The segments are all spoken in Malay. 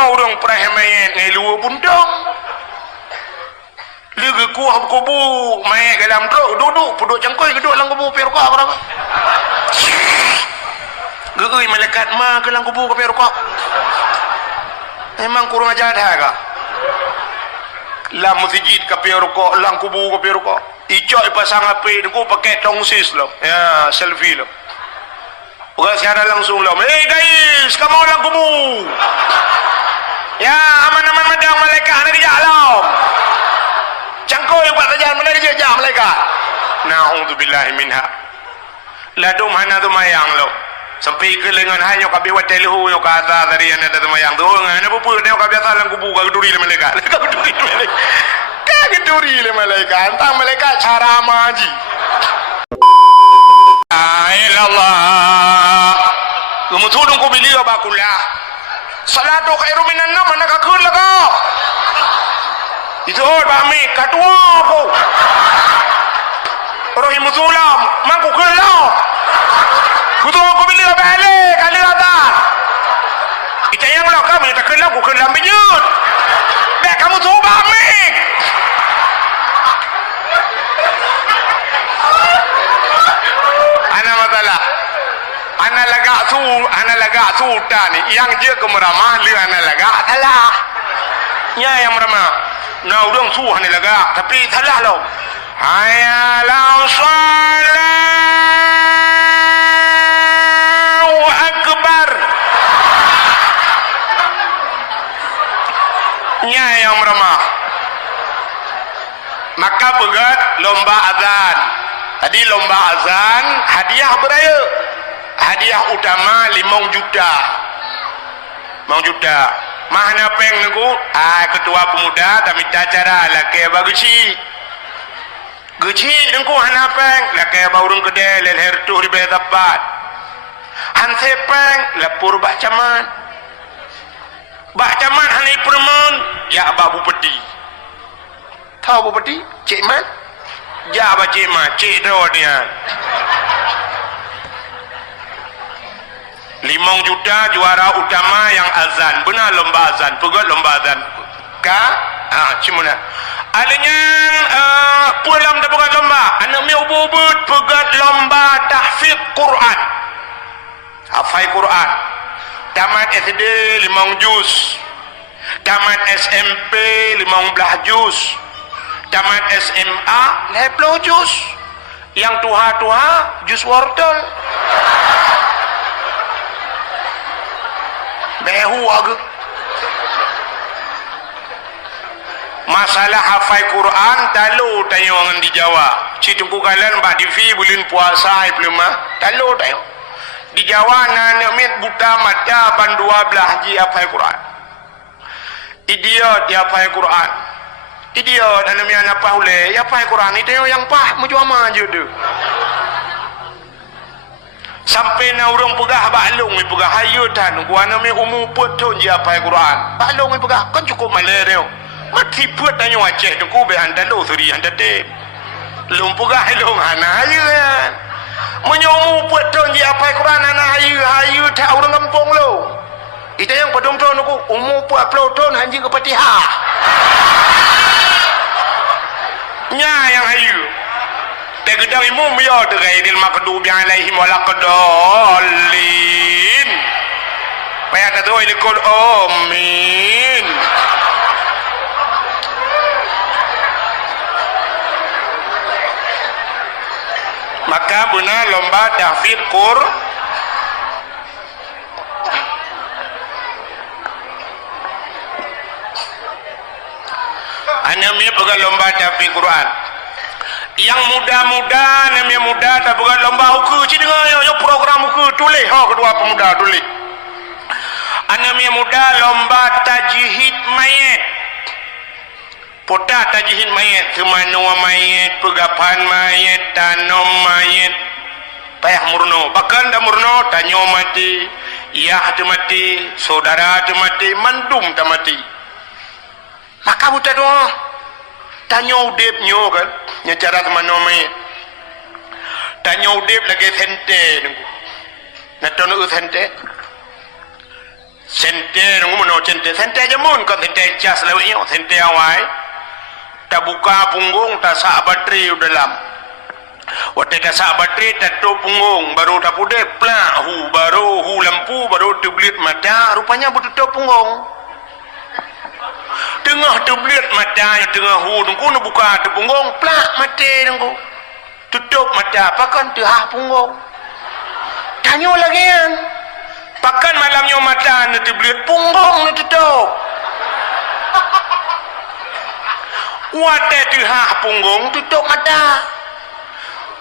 orang perah mayat ngelu bundang. Lagi kuah kubu mayat dalam duduk cangkoi duduk dalam kubu perokok orang. Geui malaikat mah ke dalam kubu ke perokok. Memang kurang ajar dah kah? Lam masjid ke perokok, lam kubu ke perokok. Icok pasang HP aku pakai tongsis lo. Ya, selfie lo. Bukan secara langsung lo. Hey guys, kamu orang kubu. Ya, aman-aman madang malaikat ada di jalan. Cangkoi buat saja mana dia jam malaikat. Nauzubillahi minha. Ladum hana tu mayang lo. Sampai ke lengan hanya kabe watelhu yo kata dari anda tu mayang tu ngana apa dia kabe salang kubu ka duri le malaikat. Ka duri le malaikat. Ka duri le malaikat. Tang malaikat cara maji. Allah. Kumutudong ko biliyo ba kula. Salatu khairu minan nam nakakun laga. Itu bami kadua ko. Rohimutulam mangku kula. Kutu ko biliyo bale kalirata. Ita yang lo kami tak kena ku kena menyut. Be kamu tu bami. Ana masalah. Ana laga tu tani yang dia kemeramah li ana laga salah. Nya yang meramah. Nah udang tu ana laga tapi salah lo. Hayalau Allahu akbar. Nya yang meramah. Maka pegat lomba azan. Tadi lomba azan hadiah beraya. Hadiah utama 5 juta. 5 juta. Mana peng nunggu? Ketua pemuda kami cara laki bagusi. Guci nunggu hana peng laki baurung kedai leher tu ribe tepat. Hanse peng lapur bak caman. Bak caman hanai permen ya babu peti. Tahu babu peti? Cik man? Ya ba cik man, cik do dia. 5 juta juara utama yang azan. Benar lomba azan. Pegat lomba azan. Ka? Cimuna. Alanya pulang dah pegat lomba. Anak mi ubud pegat lomba tahfiz Quran. Hafai Quran. Tamat SD 5 juz. Tamat SMP 15 juz. Tamat SMA 10 juz. Yang tuha-tuha juz wortel. Behu agak. Masalah hafai Quran talu tayongan di Jawa. Citungku kalian mbak divi bulan puasa belum mah. Talu tayo. Di Jawa anak mit buta mata ban 12 ji hafai Quran. Idiot dia hafai Quran. Idiot anak mi anak paule ya hafai Quran itu yang pah mujama je tu. Sampai na urang pegah baklong mi pegah hayutan guana mi umu puton je apa Quran baklong mi pegah kan cukup malereo mati put tanyo Aceh tu ku be anda lo suri anda te lum pegah long ana hayuan menyomu puton je apa Quran ana hayu tak urang kampung lo itu yang padom ton ku umu put ploton hanji ke Fatihah nya yang hayu tegedang imum ya tergaidil makdubi alaihim walaqdallin payah tu ilikul amin maka benar lomba tahfiz Quran anamnya pegang lomba tahfiz Quran yang muda-muda namanya muda tak bukan lomba uku ci dengar yo program uku tulis kedua pemuda tulis namanya muda lomba tajhid mayat potah tajhid mayat kemanua mayat pegapan mayat tanom mayat payah murno bahkan dah murno tanyo mati iya tu mati saudara tu mati mandum tu mati maka buta doa tanyo udip nyo kan nya cara temanome tanyo udip lagi sente nunggu na tono sente sente ngono sente jamun kan sente cas lawinyo sente awai ta buka punggung ta sa bateri dalam waktu ta sa bateri ta to punggung baru ta pude pla hu baru hu lampu baru tublit mata rupanya betutup punggung tengah tublit mata yang tengah hu nungku nu buka tu punggung pla mati nungku tutup mata pakan teh punggung tanya lagi kan pakan malamnya mata nu tublit punggung nu tutup wate teh punggung tutup mata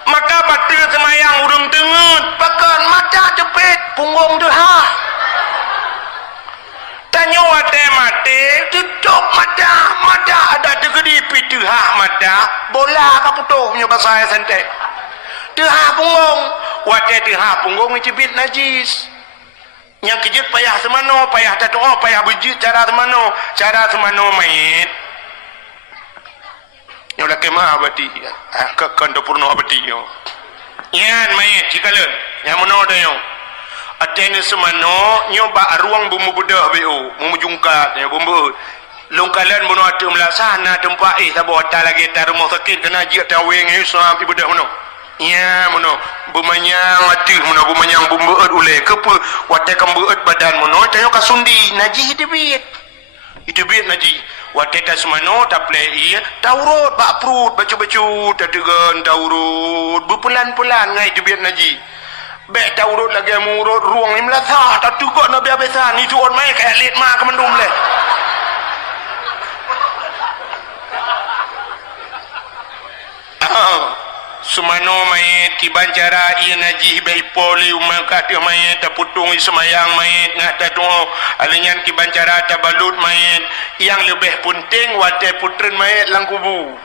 maka batil semayang urung tengut pakan mata cepet punggung teh tanya wate mati tutup mata ada tegedi pitih mata bola kaputuh punya bahasa santai teh punggung wate teh punggung cibit najis yang kejut payah semano payah tatoh payah bejut cara semano mayit yang dah kemah abadi ke kanda purno abadi yan mayit cikalen yang mana ada yang atene semano nyoba ruang bumbu bedah bo bumbu jungkat ya bumbu longkalan bono atu melasana tempat sabo hotel lagi tar rumah sakit kena jia taweng Islam ibu dah mono ya mono bumanyang atu mono bumanyang bumbu ule kepe wate kambeut badan mono tayo kasundi najis itu bit najis wate ta semano ta play taurut bak perut bacu ta tegan taurut berpelan-pelan ngai itu bit najis bek taurut lagi murut ruang ni melasah tak juga nak biasa ni tuan mai kayak lit mak kemendum leh semano mayit kibancara ia najih bai poli umakat mayit taputung semayang mayit ngata tu alinyan kibancara tabalut mayit yang lebih penting wate putren mayit lang kubu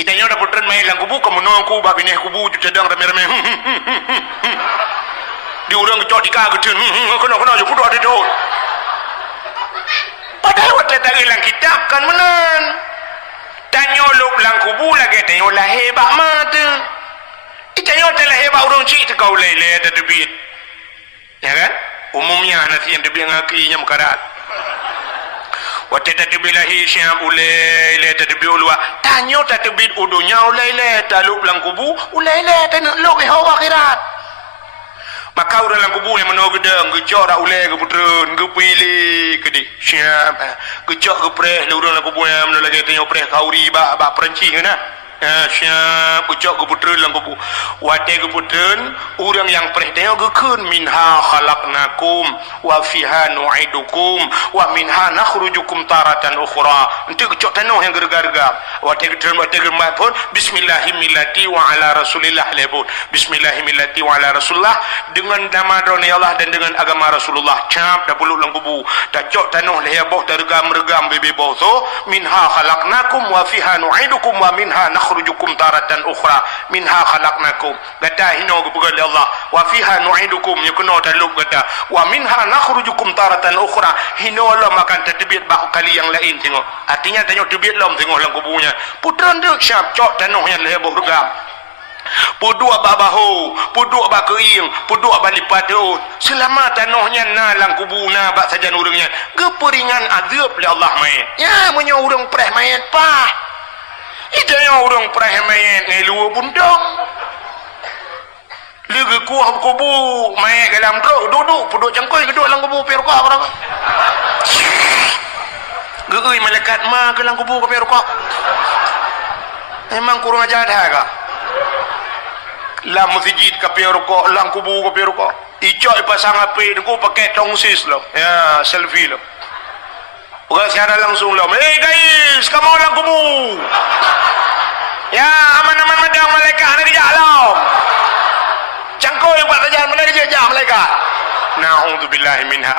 itanya dah putren mayit lang kubu kamu nongku bab ini kubu tu cadang rame-rame di urang kecok di kagetun kena je kudu ada tu padahal wate tak hilang kitab kan menan tanyo luk lang kubu lagi tanyo lah hebat mata tanyo telah hebat urang cik tu kau lele ada debit ya kan umumnya nanti yang debit ngakinya mekarat waktu tak debit lahi syam ulele tak debit ulwa tanyo tak debit udunya ulele tak luk lang kubu ulele tanyo luk hawa akhirat maka orang lang kubu yang menau gedeng gejok rak ule ke putren ke pilih ke di syam gejok ke preh orang lang kubu yang menau lagi tanya preh kauri bak peranci ke nak syam gejok ke putren lang kubu wate ke putren orang yang preh tanya gekun minha khalaqnakum wa fiha nu'idukum wa minha nakhrujukum taratan ukhra nanti gejok tanah yang gergar-gergar wate ke mat pun bismillahirrahmanirrahim wa ala rasulillah lebut bismillahirrahmanirrahim wa ala rasulullah dengan nama drone Allah dan dengan agama Rasulullah cap dah puluk lang kubu tak cok tanah leh boh tergam-regam bebe boso minha khalaqnakum wa fiha nu'idukum wa minha nakhrujukum taratan ukhra minha khalaqnakum kata hino kepegal Allah wa fiha nu'idukum yakuna taluk kata wa minha nakhrujukum taratan ukhra hino Allah makan tertebit bak kali yang lain tengok artinya tengok tebit lom tengok lang kubunya putran tu cap cok tanah yang leh boh regam puduk abah bahu puduk abah kering puduk abah lipat daun selama tanahnya nalang kubuna bak sajan urangnya keperingan azab oleh Allah mayat ya punya urang preh mayat pah itanya urang preh mayat ngelua bundang lagi kuah kubu mayat dalam truk duduk puduk cangkoi duduk dalam kubu perukak berapa geui malaikat ma ke dalam kubu ke perukak memang kurang ajar dah kak lam masjid kapi rokok lang kubu kapi rokok icok pasang api aku pakai tongsis lo ya selfie lo bukan secara langsung lo guys kamu lang kubu ya aman-aman madang malaikat ada kerja lo cangkoi buat kerja mana kerja malaikat na'udzubillahi minha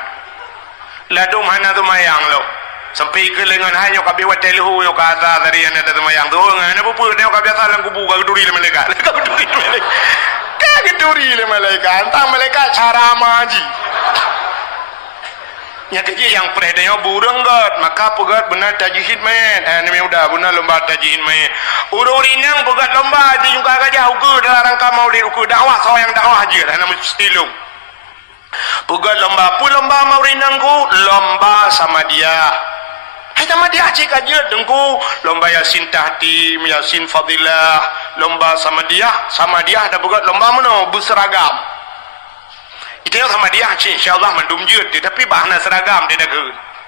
ladum hana tu mayang lo sampai ke lengan hanya kabi watelhu yo kata dari anda ada mayang tu ngana apa dia kabi salang kubu ka geduri le malaikat ka geduri le malaikat tang malaikat cara maji nya keji yang predanya burung god maka pegat benar tajihin main ni udah benar lomba tajihin main ururinang pegat lomba di juga ka jauh ke dalam rangka maulid ke dakwah so yang dakwah aja nama stilung Pegat lomba pun lomba mau rinangku lomba sama dia. Hai sama dia cik aja dengku lomba Yasin Tahtim, Yasin Fadilah, lomba sama dia ada pegat lomba mana berseragam. Itu yang sama dia cik insyaallah mendum je tapi bahana seragam dia dah ke.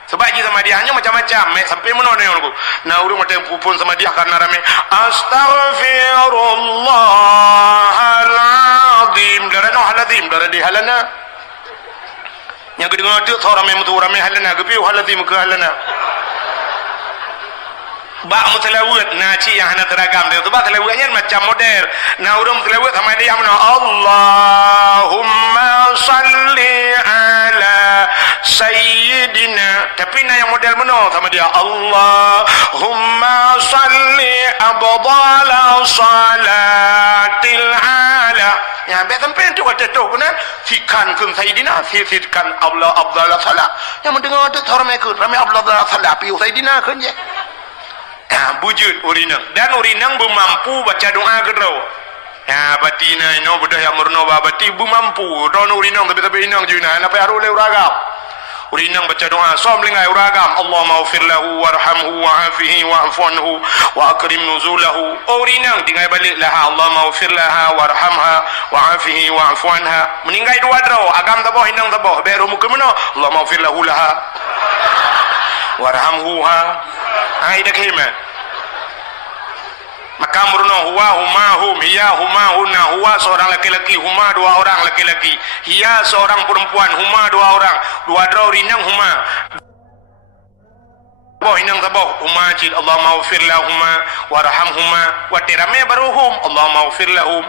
Sebab je sama dia hanya macam-macam sampai mana ni aku. Nah urang macam pupun sama dia karena rame astaghfirullahalazim darano halazim daradi halana. Yang kedua tu seorang memang tu ramai halana kepiu halazim ke halana. Bak mutlawat naci yang hana teragam dia tu bak telawatnya macam model. Nah urang telawat sama dia mana Allahumma salli ala sayyidina tapi na yang model mana sama dia Allahumma salli abdala salatil ala ya be sampai tu kata tu kena sikan kun sayyidina sikan Allah abdala salat yang mendengar tu ramai abdala salat piu sayyidina kan je. Bujud urinang dan urinang bermampu baca doa kedau. Batina ino bedah yang murno babati bermampu don urinang tapi inang juna apa haru le uragam. Urinang baca doa som lingai uragam Allahumma ighfir lahu warhamhu wa'afihi wa'fu anhu wa akrim nuzulahu. Urinang dingai balik laha Allahumma ighfir laha warhamha wa'afihi wa'fu anha. Meninggai dua draw agam taboh inang taboh beru muka mana Allahumma ighfir lahu laha warhamhu ha. Ai dah kehiman maka murno huwa huma hum hiya huma hunna huwa seorang laki-laki huma dua orang laki-laki hiya seorang perempuan huma dua orang dua draw rinang huma boh inang taboh huma cil Allahumma ighfir lahumma warhamhuma wa tirame baruhum Allahumma ighfir lahum.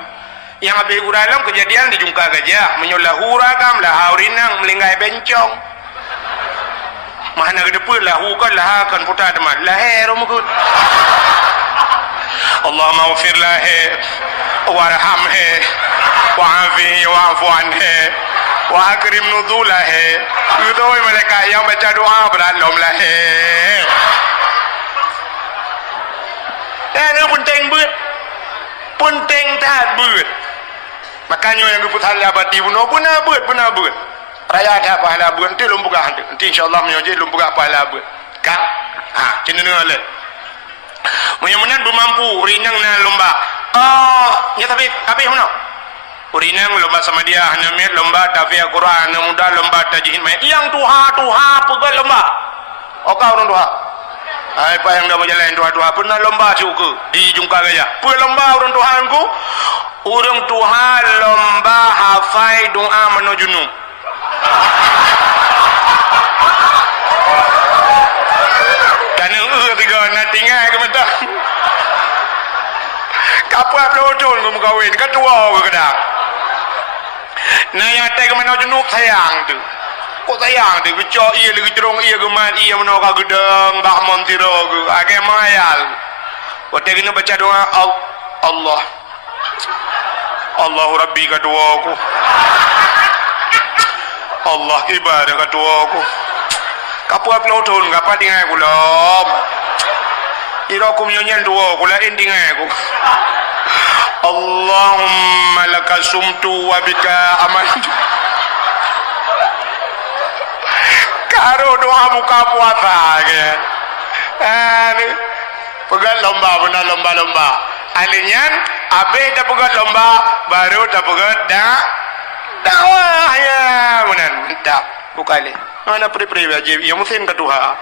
Yang habis uralam kejadian di jungka gajah menyulahu ragam lah rinang melinggai bencong mana ke depan lahu kan lah kan putar teman lahir rumukut Allahumma ighfir lahu warhamhu wa'afihi wa'fu anhu wa akrim nuzulahu. Itu mereka yang baca doa beralom lahir. Ini penting bet, penting tak bet. Makanya yang keputusan labati benar bet. Raya ada pahala bet, nanti lumpuga nanti insyaallah menyoji lumpuga pahala bet. Kan? Cina ni Mudah-mudahan bermampu rinang na lomba. Ya tapi mana? Rinang lomba sama dia hanya met lomba tafsir Quran, mudah lomba tajwid mai. Yang tuha pegat lomba. Kau orang tuha. Apa yang dah berjalan tuha pernah lomba suka di jungka gajah. Pe lomba orang tuha ku. Orang tuha lomba hafai doa menujunum. Tinggal ke mata kapal pelodon ke mengkawin kan tua ke kedang nah yang atas ke mana jenuk sayang tu kok sayang tu kecok ia lagi cerong ia gemat ia menolak gedang bahmon tiro ke agak mayal waktu kena baca doa Allahu Rabbi kedua aku Allah ibadah kedua aku kapal pelodon kapal tinggal aku lom iraku menyanyian dua kula ending aku Allahumma laka sumtu wa bika amantu karo doa buka puasa kan pegat lomba benar lomba alinyan abe tak pegat lomba baru tak pegat dakwah ya benar tak buka le mana pri wajib yang musim kedua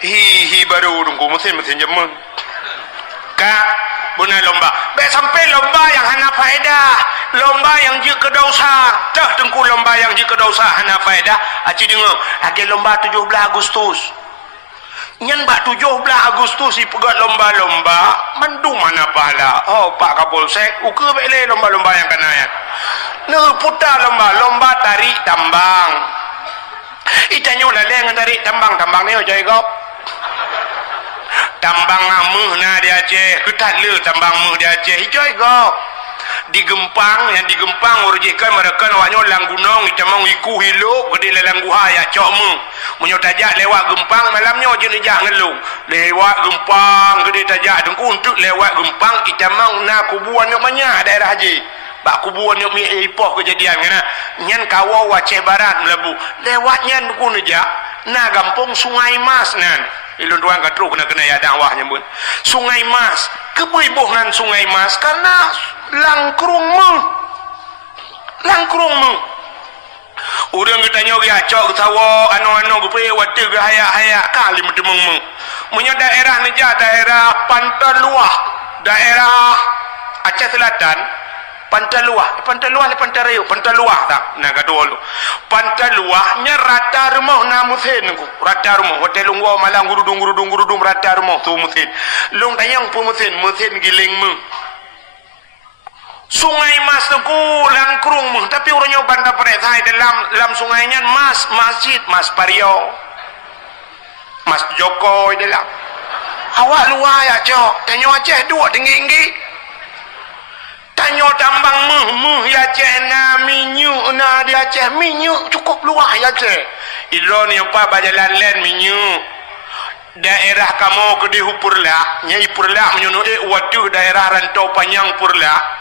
hi baru nunggu mesin jaman kak benar lomba sampai lomba yang hana faedah lomba yang jika dosa dah tengku lomba yang jika dosa hana faedah aci dengar lagi lomba 17 Agustus nyan bak 17 Agustus si pegat lomba-lomba mandu mana pahala Pak Kapolsek uke bele lomba-lomba yang kanayat putar lomba tarik tambang itanya laleng tarik tambang ni ojai gop tambang muh na dia Aceh ketat le tambang muh dia Aceh hijau go digempang yang digempang urjikan mereka awaknya lang gunung itamang iku hiluk gede lelang guhaya cokmu munyo tajak lewat gempang malamnya je nejak ngelung lewat gempang gede tajak dengku untuk lewat gempang itamang na kubuan yang banyak daerah haji bak kubuan yang mi ipoh kejadian kena nyan kawau Aceh Barat melebu lewatnya dengku nejak na gampung Sungai Mas nan ilun tuan katru kena ya dakwahnya pun Sungai Mas kebeibuhan Sungai Mas karena langkrung urang kita nyogi acok tawa anu gupe wate gahaya-haya kali medemeng munyo daerah neja daerah Pantai Luah daerah Aceh Selatan Pantai Luah Pantai Luah tak nah kadua lu Pantai Luah nya rata rumah na musin ku rata rumah hotel lungwa malang gurudung rata rumah tu musin lung tayang pu musin giling mu Sungai Mas tu langkrung mu tapi urangnya banda peresai dalam sungainya masjid Mas Pario Mas Joko dalam awak luar ya cok tanyo Aceh dua tinggi tanyo tambang ya Aceh na minyu na di Aceh minyu cukup luar ya Aceh idron yang pa bajalan len minyu daerah kamu ke di Hupurla nyai Purla menyunu waduh daerah rantau panjang Purla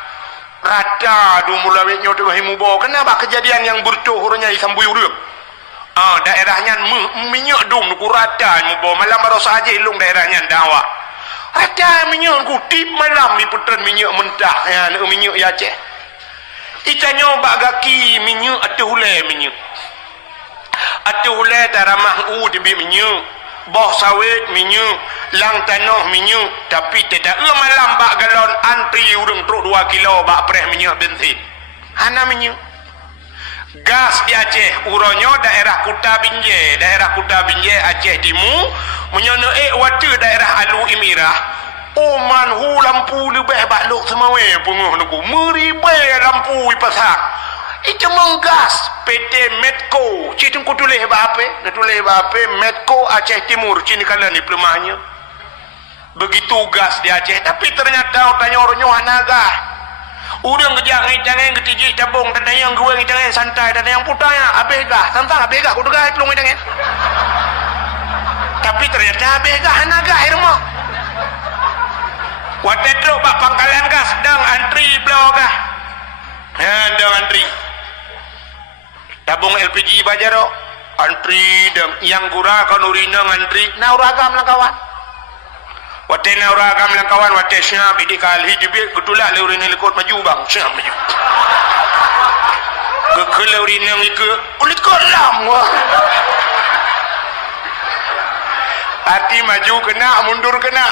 rata du mulai nyoto himu bawa kenapa kejadian yang burtuh hurnya isambu urip daerahnya minyak dum ku rata mu bawa malam baru saja ilung daerahnya dawa rata minyak ku tip malam mi putran minyak mentah ya minyak ya Aceh itanyo bak gaki minyak atu hule taramah di minyak boh sawit minyak lang tanah minyak tapi tidak malam bak galon antri urang truk 2 kilo bak preh minyak bensin hana minyak gas di Aceh uronyo daerah Kuta Binjai Aceh Timur menyono watu daerah Alu Imirah oman hu lampu lebih bakluk semawe punguh nuku meribe lampu ipasak itu menggas PT Medco citung ku tulis bape Medco Aceh Timur cini kala ni pelemahnya begitu gas di Aceh tapi ternyata tanya orangnya hanaga urang kejak ngitang ketiji tabung tanda yang gue ngitang santai tanda yang putanya abegah tentang abegah kudu gah pelung ngitang tapi ternyata abegah hanaga irmo watetro bak pangkalan gas dang antri blogah dang antri tabung LPG bajaro antri dang yang gura kan urina ngantri na uragam lang kawan wate na uragam lang kawan wate syam idi kali dibe gudula le urina lekot maju bang syam maju ke le urina ngike ulit kolam wah hati maju kena mundur kena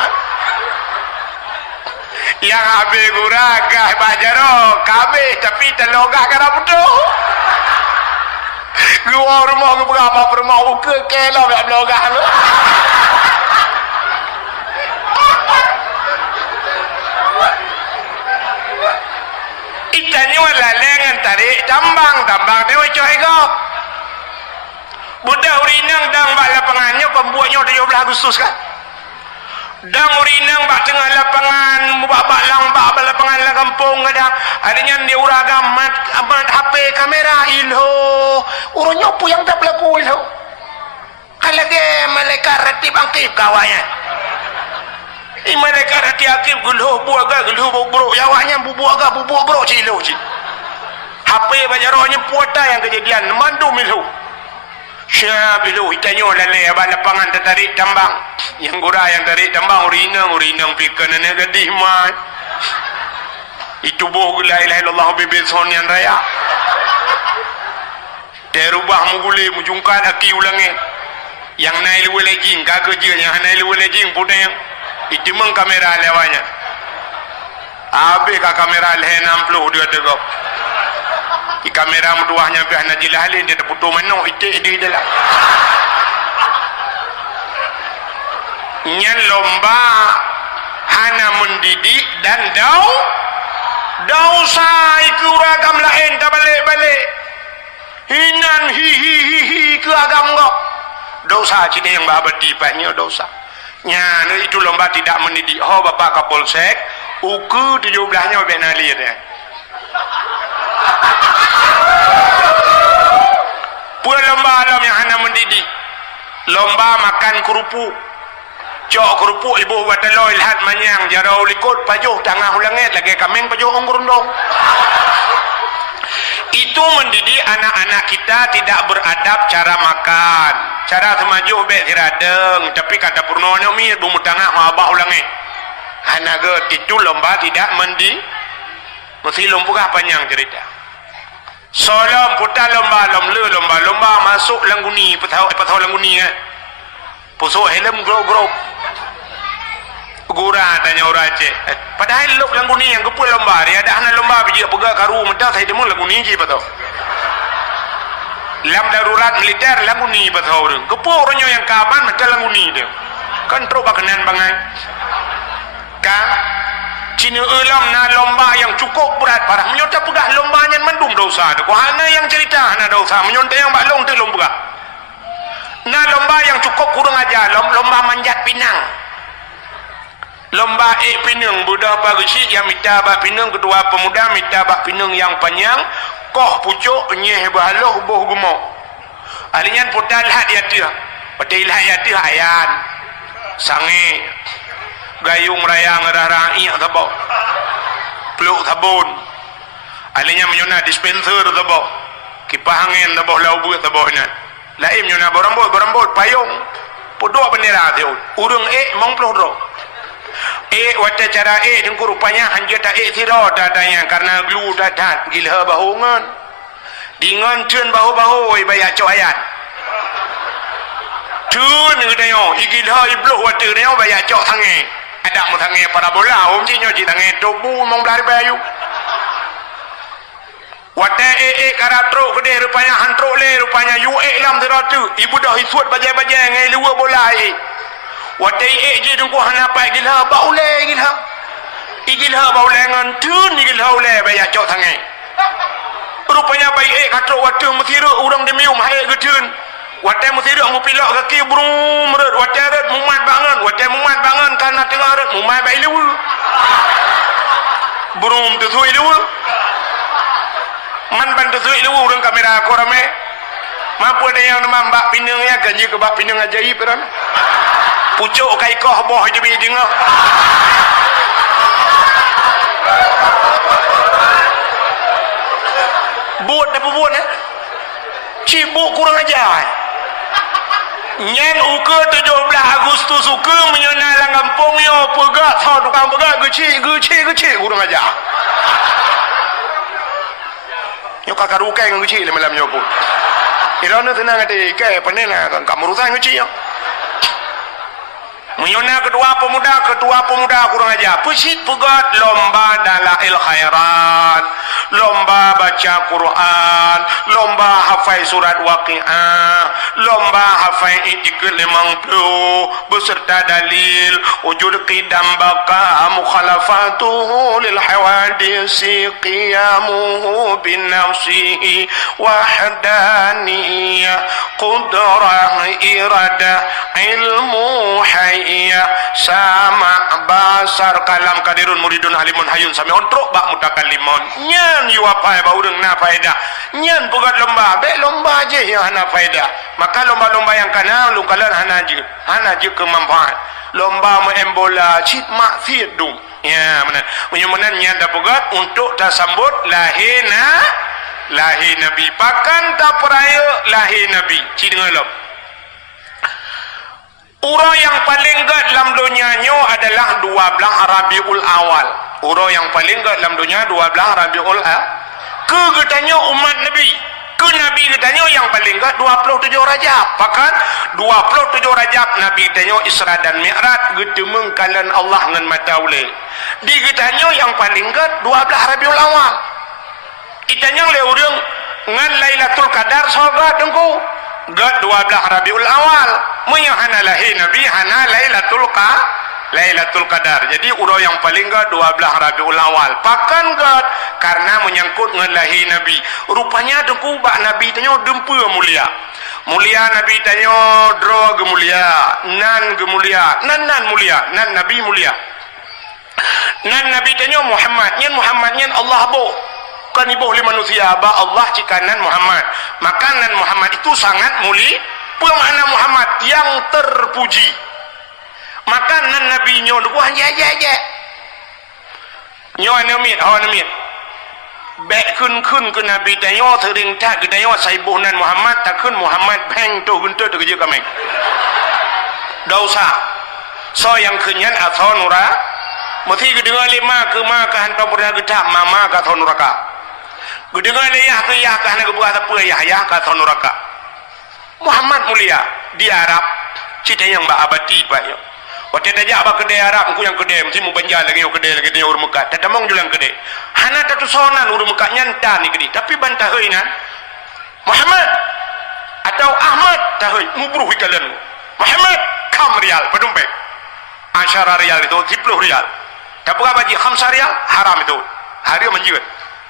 yang abe gura gah bajaro kabe tapi telogah kana butuh gua rumah gua berapa rumah uke kelo nak blogah lu itanyo lalengan tarik tambang dewe coy go budak urinang dang bak lapangannya pembuatnya 17 Agustus kan dang urinang bak tengah lapangan bak lapangan la kampung adanya dia uragam mat HP kamera ilho urunyo pu yang tak berlaku ilho kalau dia malaikat ratib angkib kawannya malaikat ratib angkib gulho buaga gulho bro yawanya bubuaga bro cilo HP bajaronya puata yang kejadian mandu milho syabilu itanyo lale abang lapangan tertarik tambang yang gura yang tarik tambang urinang pikan ane gadih mai itu boh la ilaha illallah bibit sonian raya terubah mugule mujungkan haki ulangi yang nail welejing kagak je yang nail welejing punya yang itu meng kamera lewanya abe ka kamera leh 60 dia tegak di kamera muduahnya pihak najilah halin dia putu mano itik di dalam nyan lomba hana mendidik dan dau sai ke uragam lain tak balik hinan hi ke agam kau dosa cina yang babati paknya dosa nyan itu lomba tidak mendidik bapak kapolsek uku 17-nya benali dia lomba makan kerupuk. Cok kerupuk ibu buat telur ilhat manyang jarau likut pajuh tangah ulangit lagi kameng pajuh ongrundong. Itu mendidik anak-anak kita tidak beradab cara makan, cara semajuh bek tiradeng. Tapi kata purnonya mi bumbu tangah mabah ulangit. Hanaga itu lomba tidak mesti lompugah panjang cerita. Solam putar lomba masuk langguni petau langguni pusuk helm grow gura tanya orang Aceh padahal lok langguni yang kepul lomba dia ada hana lomba biji pegak karu mentah saya demo langguni je patau lam darurat militer langguni patau orang kepul orangnya yang kaban mentah langguni dia kan teruk bakanan bangai ka Cina ulam na lomba yang cukup berat parah menyontak pegah lombanya mendum dosa ko hana yang cerita hana dosa menyontak yang baklong tu lomba na lomba yang cukup kurang aja lomba manjat pinang lomba pinang budak bagusik yang minta bak pinang kedua pemuda minta bak pinang yang panjang koh pucuk nyeh bahaloh boh gemuk alinya putar lihat dia tu patai lihat dia tu ayan sange gayung raya ngerah-rah iyak tabok peluk tabun alinya menyona dispenser tabok kipas angin tabok lau buat tabok ni lain menyona berambut payung podok bendera tu urung mong peluk wata cara dengan rupanya hanya tak tiro datanya karena glu dadat gila bahungan dengan tun bahu-bahu bayar cok ayat tun ngedayo igilha ibluh wata dayo bayar cok tangi ada mu tangi parabola umjinya ji tangi tubu mong belari bayu wata karatro gede rupanya hantro le rupanya yu lam teratu ibu dah isuat bajai-bajai ngai luar bola wata je dengku hana pai gilha baule gilha baule ngan tun gilha ule bayar cok tangi rupanya baik katro wata mutiru urang demium hai getun wata mutiru mu pilok kaki brum red wata red mumat bangan karena tengah red mumat baik lewu brum tu sui lewu man ban tu sui lewu urang kamera ko rame mampu ada yang nama mbak pinang ya ganji ke mbak pinang ajaib kan pucuk kai koh boh je bi jengah buat apa buat cibuk kurang ajar nyen uke 17 Agustus uke menyona lang kampung yo pegak thau tukang pegak geci kurang ajar yo kakak rukai dengan geci malam yo pun irana tenang ati ke panena kan kamu rutai geci yo menyona ketua pemuda kurang ajar pesit pegat lomba dalail khairat lomba baca Quran lomba hafal surat waqiah lomba hafal itikul 50 beserta dalil wujud qidam baka mukhalafatuhu lil hawadisi qiyamuhu bin nafsihi wahdaniyah qudrah iradah ilmu hayya sama basar kalam kadirun muridun halimun hayun sami ontrok bak mutakallimun nyan yu apa ba urang na faedah nyan bugat lomba be lomba je yang hana faedah maka lomba-lomba yang kana lukalan hana je kemanfaat lomba main bola cip maksiat dum ya mana menyumanan nyan da bugat untuk tasambut lahir nabi pakan ta peraya lahir nabi ci dengan lom Ura yang paling gad dalam dunia adalah 12 Rabiul Awal. Ura yang paling gad dalam dunia 12 Rabiul Awal. Kegetanya umat Nabi. Ke Nabi getanya yang paling gad 27 Rajab. Pakat 27 Rajab Nabi getanya Isra dan Mi'raj getemeng kalan Allah ngan mata ule. Di getanya yang paling gad 12 Rabiul Awal. Itanya le urang ngan Lailatul Qadar soga dengku. Gad 12 Rabiul Awal. Munya hana lahir Nabi hana Lailatul Qadar. Jadi urang yang paling gad 12 Rabiul Awal. Pakan gad karena menyangkut dengan lahir Nabi. Rupanya dengku bak Nabi tanya dempa mulia. Mulia Nabi tanya dro gemulia, nan gemulia, nan mulia, nan Nabi mulia. Nan Nabi tanya Muhammad, nyan Allah bo. Kan ibu oleh manusia ba Allah cikanan Muhammad. Makanan Muhammad itu sangat Apa makna Muhammad? Yang terpuji. Makanan Nabi nyo du hanya je. Nyo anamit, anamit. Baik kun ke Nabi tayo sering tak ke tayo saibuhnan Muhammad takun Muhammad bang tu guntur tu kerja kami. Dosa. So yang kenyan atau nura mesti kedengar lima ke maka hantar pernah gedak mama ka atau nuraka. Kedengar yah ke yah ka hana kebuat apa yah ka atau nuraka. Muhammad mulia di Arab cita yang ba abati pak yo. Waktu aja abah kedai Arab aku yang kedai mesti mu banjar lagi yo kedai lagi yo urut Mekah. Tatamong julang kedai. Hana tatu sonan urut Mekah nyanta ni kedai. Tapi bantah heuinan Muhammad atau Ahmad tahui ngubruh ikalan. Muhammad kam rial pedumpek. Asyara rial itu 10 rial. Tapi apa ji 5 rial haram itu. Hari menjiwet.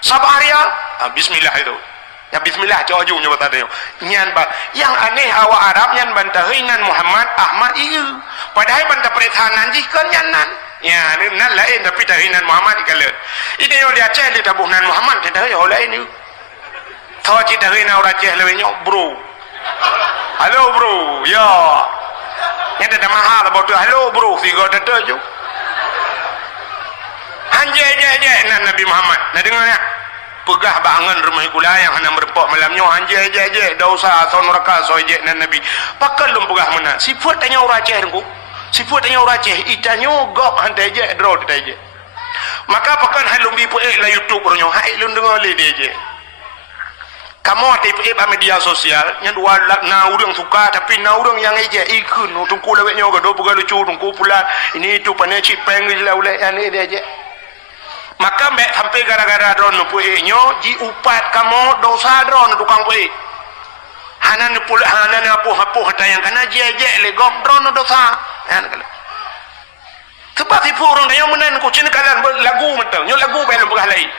7 rial bismillah itu. Ya bismillah jauh nyoba tadi nyan ba yang aneh awak Arab nyan bantah heuinan Muhammad Ahmad ieu padahal bantah peretahanan jikeun nyanan ya nan lain tapi tahinan Muhammad ikalet ide yo dia Aceh di tabuhnan Muhammad kita yo lain ieu tho cita heuina ora Aceh leuwih nyok bro halo bro ya nya ada mahal bodoh halo bro sigo tete jo hanje je nan Nabi Muhammad nah dengarnya pegah bangun rumah kula yang hana merpok malamnya hanje je dosa atau neraka so je nan Nabi pakal lum pegah mana sifat tanya ora Aceh engko sifat tanya ora Aceh itanyo gok hantai je draw je maka pakan halum bi pu la YouTube ronyo hai lum dengar le je kamu ati pu media sosial nya dua na urang suka tapi na urang yang eje ikun tungku lewek nyo gado pegah lucu tungku pula ini itu pane cipeng la ulai ane je maka mbak sampai gara-gara drone puih nyo ji upat kamu dosa drone tukang puih hanan pula hanan apuh tayang kana je le gom drone dosa sebab si purung dayo menan ku cin kalan lagu metang nyo lagu belum pegah lai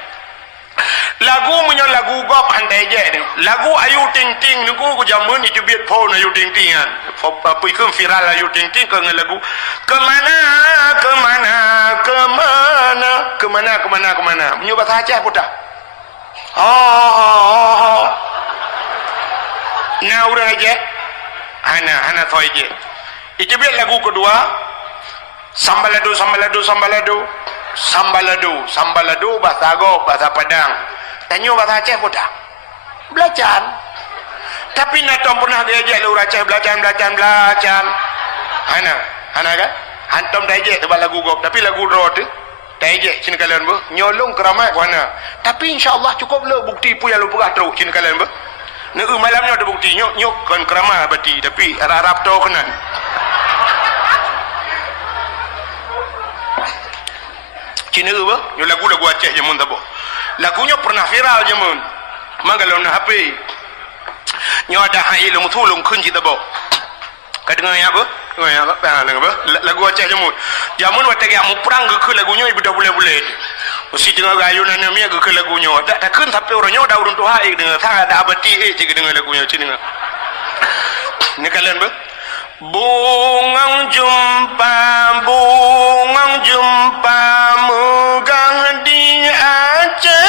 lagu menyo lagu gop handai je lagu Ayu Ting Ting niku ku jamun itu biat phone Ayu Ting Tingan pui kum viral Ayu Ting Ting ke lagu kemana menyo bahasa Aceh puta nah urang aja hana thoi je itu biat lagu kedua sambalado bahasa Agok bahasa Padang tanyo bahasa Aceh puta belacan tapi natom pernah diajak lu Aceh belacan hana kan hantom diajak tebal lagu gop tapi lagu road diajak cina kalian bu nyolong keramai mana tapi insyaallah cukup le bukti pu yang lu pegah teruk cina kalian bu neu malamnya ada bukti nyok kan keramai bati tapi Arab to kenan Cina apa? Yo lagu-lagu Aceh je mun tabo. Lagunya pernah viral je mun. Mangalon HP. Nyo ada hai lu mutulung kun ji tabo. Ka dengar ya apa? Dengar ya apa? Lagu Aceh je mun. Jamun wate ya mu perang ke lagunya ibu dah boleh-boleh. Mesti dengar ayunan mi ke lagunya. Tak kun sampai orangnya dah urun tu hai dengar. Sang ada abati je dengar lagunya cina. Ni kalian ba? Bungang jumpa megang di Aceh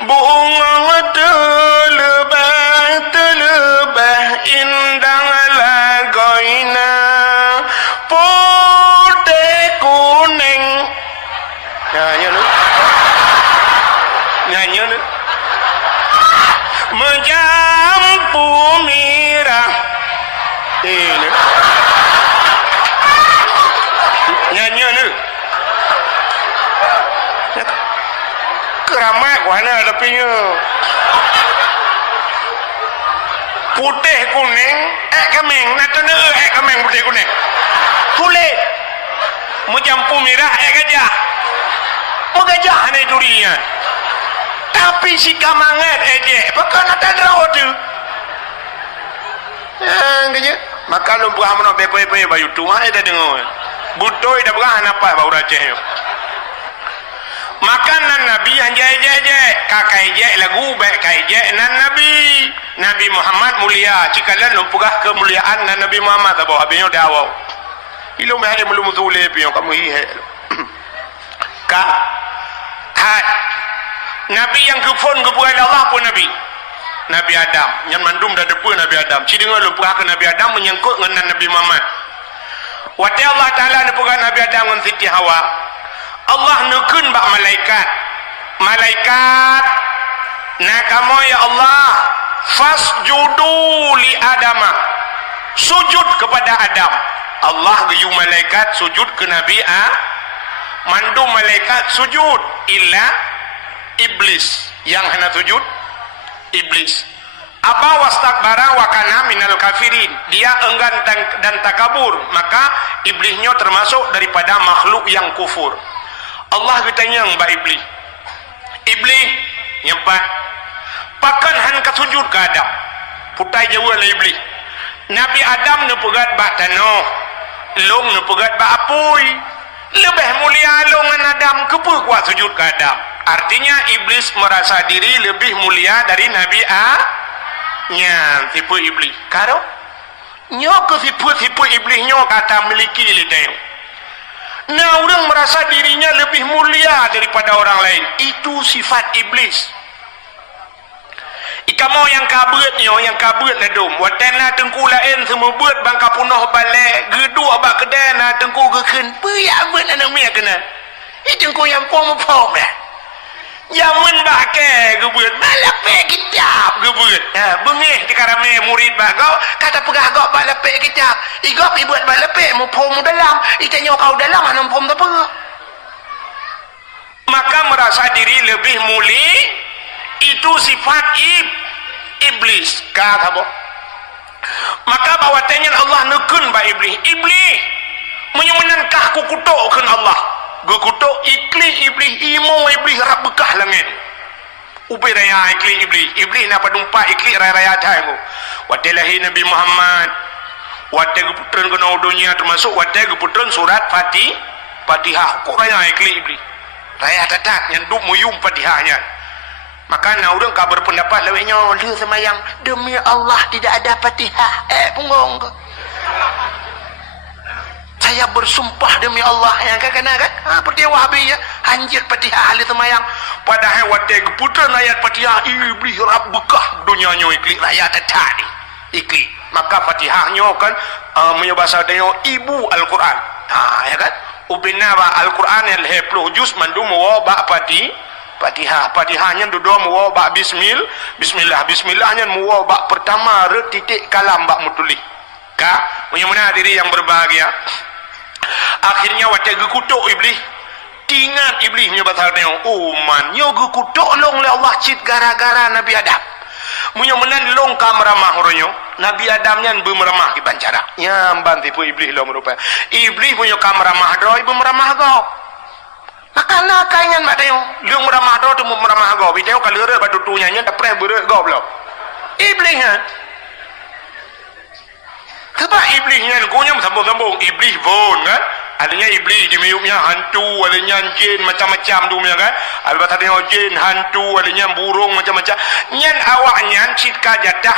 bungang terlebah indah lagoina putih kuning nyanyi lu menjampu mirah ini nyanyi ni keramai mana tapi putih kuning kemeng natuna kemeng putih kuning kulit menjampu merah gajah menggajah ni durian tapi si kamangat pakai nata draw tu gajah maka lu buah mana bepe bayu tua ada dengar butoi dah bukan apa bau Aceh makanan Nabi anjay kakai je lagu baik kai je nan Nabi Muhammad mulia cikalan lu pugah kemuliaan nan Nabi Muhammad abo habinyo dawo ilo meh mulu mutule piyo kamu hihe ka hat Nabi yang kufun kepada Allah pun Nabi Nabi Adam yang mandum dah depa Nabi Adam ci dengar lu perah ke Nabi Adam menyangkut dengan Nabi Muhammad wati Allah Ta'ala ni perah Nabi Adam dengan Siti Hawa Allah nukun bak malaikat nakamu ya Allah fasjudu li Adama sujud kepada Adam Allah geyu malaikat sujud ke Nabi mandum malaikat sujud illa iblis yang hendak sujud iblis aba wastakbara wa kana minal kafirin dia enggan dan takabur maka iblisnya termasuk daripada makhluk yang kufur Allah bertanya mbak iblis nyempat pakan han ka sujud ke Adam putai jawab lah iblis Nabi Adam ne pegat bak tanah long ne pegat bak apui lebih mulia long dengan Adam kepa kuat sujud ke Adam artinya iblis merasa diri lebih mulia dari Nabi nya tipu iblis karo nyo ke tipu iblis nyo kata miliki lidang nah orang merasa dirinya lebih mulia daripada orang lain itu sifat iblis ikamo yang kabut nyo yang kabut ledum watena tengku lain semua buat bangka punah balik gedu abak kedai na tengku gekeun peyak buat anak mia kena tengku yang pom dah Yaman bakal gebut balap kitab gebut bengih di karame murid bagau kata pegah gau balap kitab igop ibuat balap mu pom dalam itanya kau dalam anam pom apa maka merasa diri lebih mulia itu sifat iblis kata boh maka bawatanya Allah nekun ba iblis menyemenankah ku kutukkan Allah gukutuk ikli iblis imo iblis rap bekah langit upai raya ikli iblis napa dumpa ikli raya thago watilahi Nabi Muhammad watte guputran kena dunia termasuk watte guputran surat Fatihah kok raya ikli iblis raya tatak yang duk muyum Fatihahnya maka na urang ka berpendapat lewehnya lu semayang demi Allah tidak ada Fatihah punggung saya bersumpah demi Allah yang kan seperti Wahabi ya anjir Fatihah ahli semayang padahal wadah keputusan ayat Fatihah iblis rap bekah dunianya ikli rakyat tadi ikli maka Fatihahnya kan menyebasa dengan ibu Al-Quran ya kan ubina Al-Quran yang 10 juz mandu mewabak Fatihahnya duduk mewabak bismillahnya mewabak pertama titik kalam bak mutulih menyemena diri yang berbahagia akhirnya waktu gekutuk iblis tingat iblis punya batal tengok man nyo gekutuk long le Allah cit gara-gara Nabi Adam punya menan long kamramah oronyo Nabi Adam nyan bemeramah di bancara nyamban tipu iblis lo merupa iblis punya kamramah do ibu meramah go maka nak kaingan mak tengok long meramah do tu meramah go video kalau re batu tu nyanyi tak pernah bere go belum iblis kan sebab iblisnya kunyam sambung-sambung iblis pun kan adanya iblis di miupnya hantu adanya jin macam-macam tu punya kan albat adanya jin hantu adanya burung macam-macam nyan awaknya citka jatah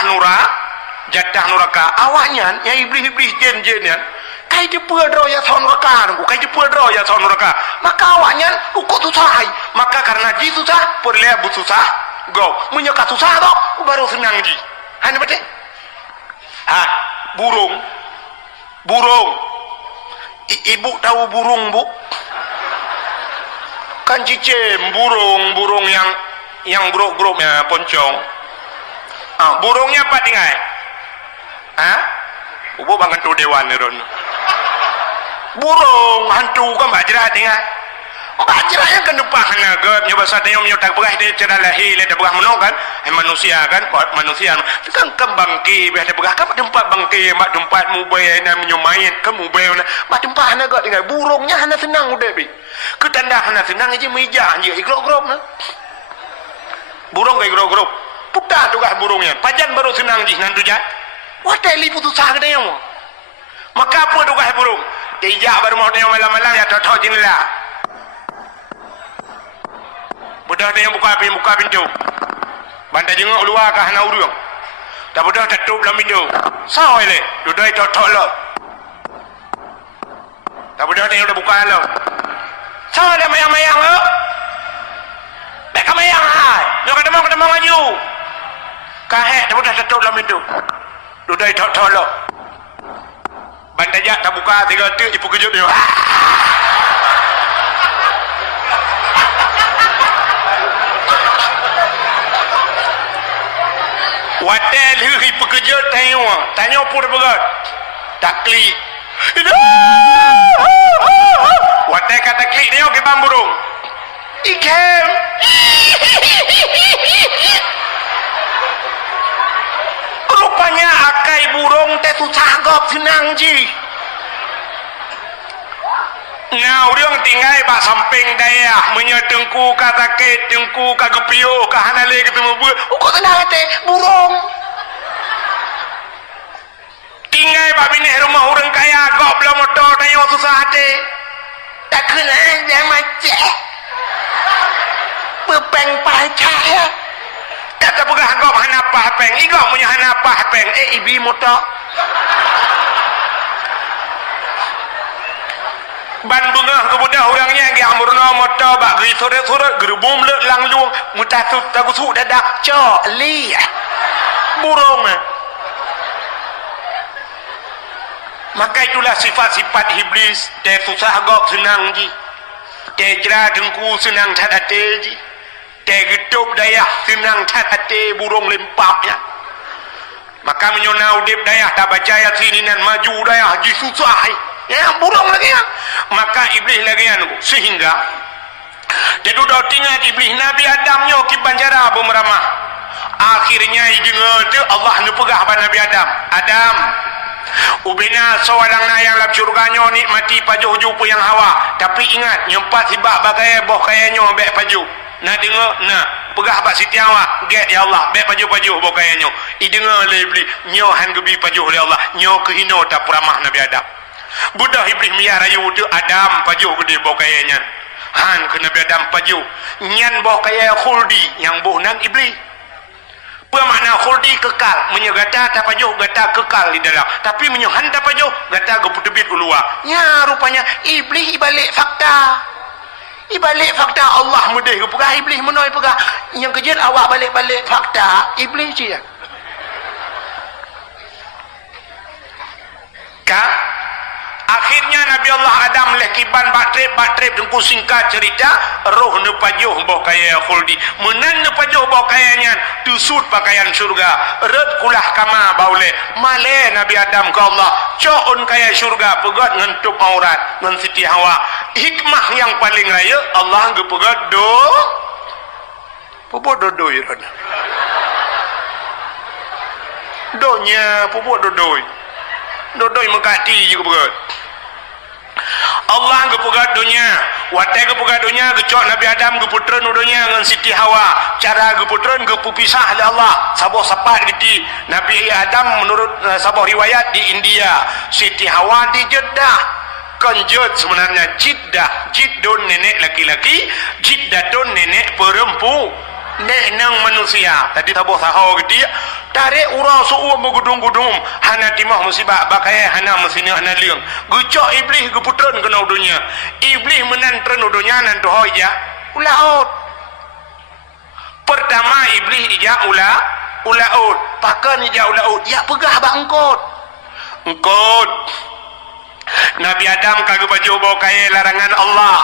nuraka awaknya yang iblis jin yan kai depa dro ya son neraka ku kai depa dro ya son neraka maka awaknya ukut susah maka karena ji susah perle bu susah go menyeka susah tu baru senang ji hanya betul burung ibu tahu burung bu kan cicim burung yang grup-grupnya poncong burungnya apa tinggal ubu bangun tu dewan ni ron burung hantu kan bajra tinggal bajra yang kan depan naga nyoba satenya menyotak berah dia cerah lahir dia berah menong kan manusia kan manusia kan kembangki biar dia berah kan tempat bangki mak tempat mubay na menyumain ke mubay na mak tempat naga tinggal burungnya hana senang udah bi ketanda hana senang aja meja aja igrok-grok na burung ke igrok-grok putar tu kah burungnya pajan baru senang ji nantu jat wadah lipu tu sah kedai mo maka apa tu kah burung ijak baru mau tengok malam-malam ya tok jendela budak dia buka pintu bantai jenguk luar ke hana urung tak budak tutup dalam pintu sao ele duduk itu tok lo tak budak dia udah buka lo sao ada mayang-mayang lo bek mayang hai nak ketemu maju kahek dah dah tetuk dalam itu dudai tolok bandajak tak buka 3 detik ipu kejut dia watel ipu kejut tanya pun berat tak klik watel kata klik dia ke bang burung ikem rupanya akai burung teh susah gop senang ji ngau dia tinggal bak samping daya menyedengku kata ke dengku kagepio kahanale ketemu buat kok tenang teh burung tinggal bak bini rumah orang kaya gop belah motor tanya susah hati tak kena yang macam pepeng pacaya kata pegah gop hanapah peng igok punya hanapah peng ibi motor ban bunga kebudah orangnya yang amurna motor bak geri sore-sore gerbum lek lang luang mutatut tagusu dadak co li burung maka itulah sifat-sifat iblis teh susah gok senang ji teh jera dengku senang cadate ji teh getup daya senang cadate burung lempapnya maka menyonau dip daya tak baca ayat sini dan maju daya ji susah ya burung lagi ya maka iblis lagi anu sehingga dia duduk tinggal iblis Nabi Adam nyo kibanjara bemeramah akhirnya dengar tu Allah nu pegah pada Nabi Adam ubina seorang yang dalam syurga nyo nikmati pajuh jupu yang hawa tapi ingat nyempat sibak bagai boh kaya nyo bek pajuh nak dengar nak pegah bak Siti Hawa get ya Allah bek pajuh-pajuh boh kaya nyo dengar le iblis nyo han gebi pajuh le Allah nyo kehino tak peramah Nabi Adam budak iblis miyah rayu tu Adam pajuh gede bawa kayanya han ke Nabi Adam pajuh nyan bawa kaya khuldi yang bohnan iblis bermakna khuldi kekal menyegata tak pajuh gata kekal di dalam tapi menyohan tak pajuh gata geputebit keluar ya rupanya iblis ibalik fakta Allah mudih ke pegah iblis menoi pegah yang kejut awak balik-balik fakta iblis je akhirnya Nabi Allah Adam lekiban batrip dengku singkat cerita roh nu pajuh boh kaya khuldi menan nu pajuh boh kayanya tusut pakaian surga red kulah kama baule male Nabi Adam ke Allah coon kaya surga pegat ngentup aurat ngan Siti Hawa hikmah yang paling raya Allah gepegat pupu dodoi donya pupu dodoi mengkati juga pegat Allah gepugat dunia watai gepugat dunia gecok Nabi Adam geputren udonya dengan Siti Hawa cara geputren gepupisah oleh Allah saboh sepat gedi Nabi Adam menurut saboh riwayat di India Siti Hawa di Jeddah konjut sebenarnya jiddun nenek laki-laki jiddatun nenek perempuan nang manusia tadi saboh sahau gedi tarik urang su'u megudung-gudung hana timah musibah bakai hana mesina hana liang gucok iblis geputren kena udunya iblis menantren udunya nan tuhoy ja ulaut pertama iblis ija ulaut pakan ija ulaut ya pegah bak engkot Nabi Adam kagak baju bawa kaya larangan Allah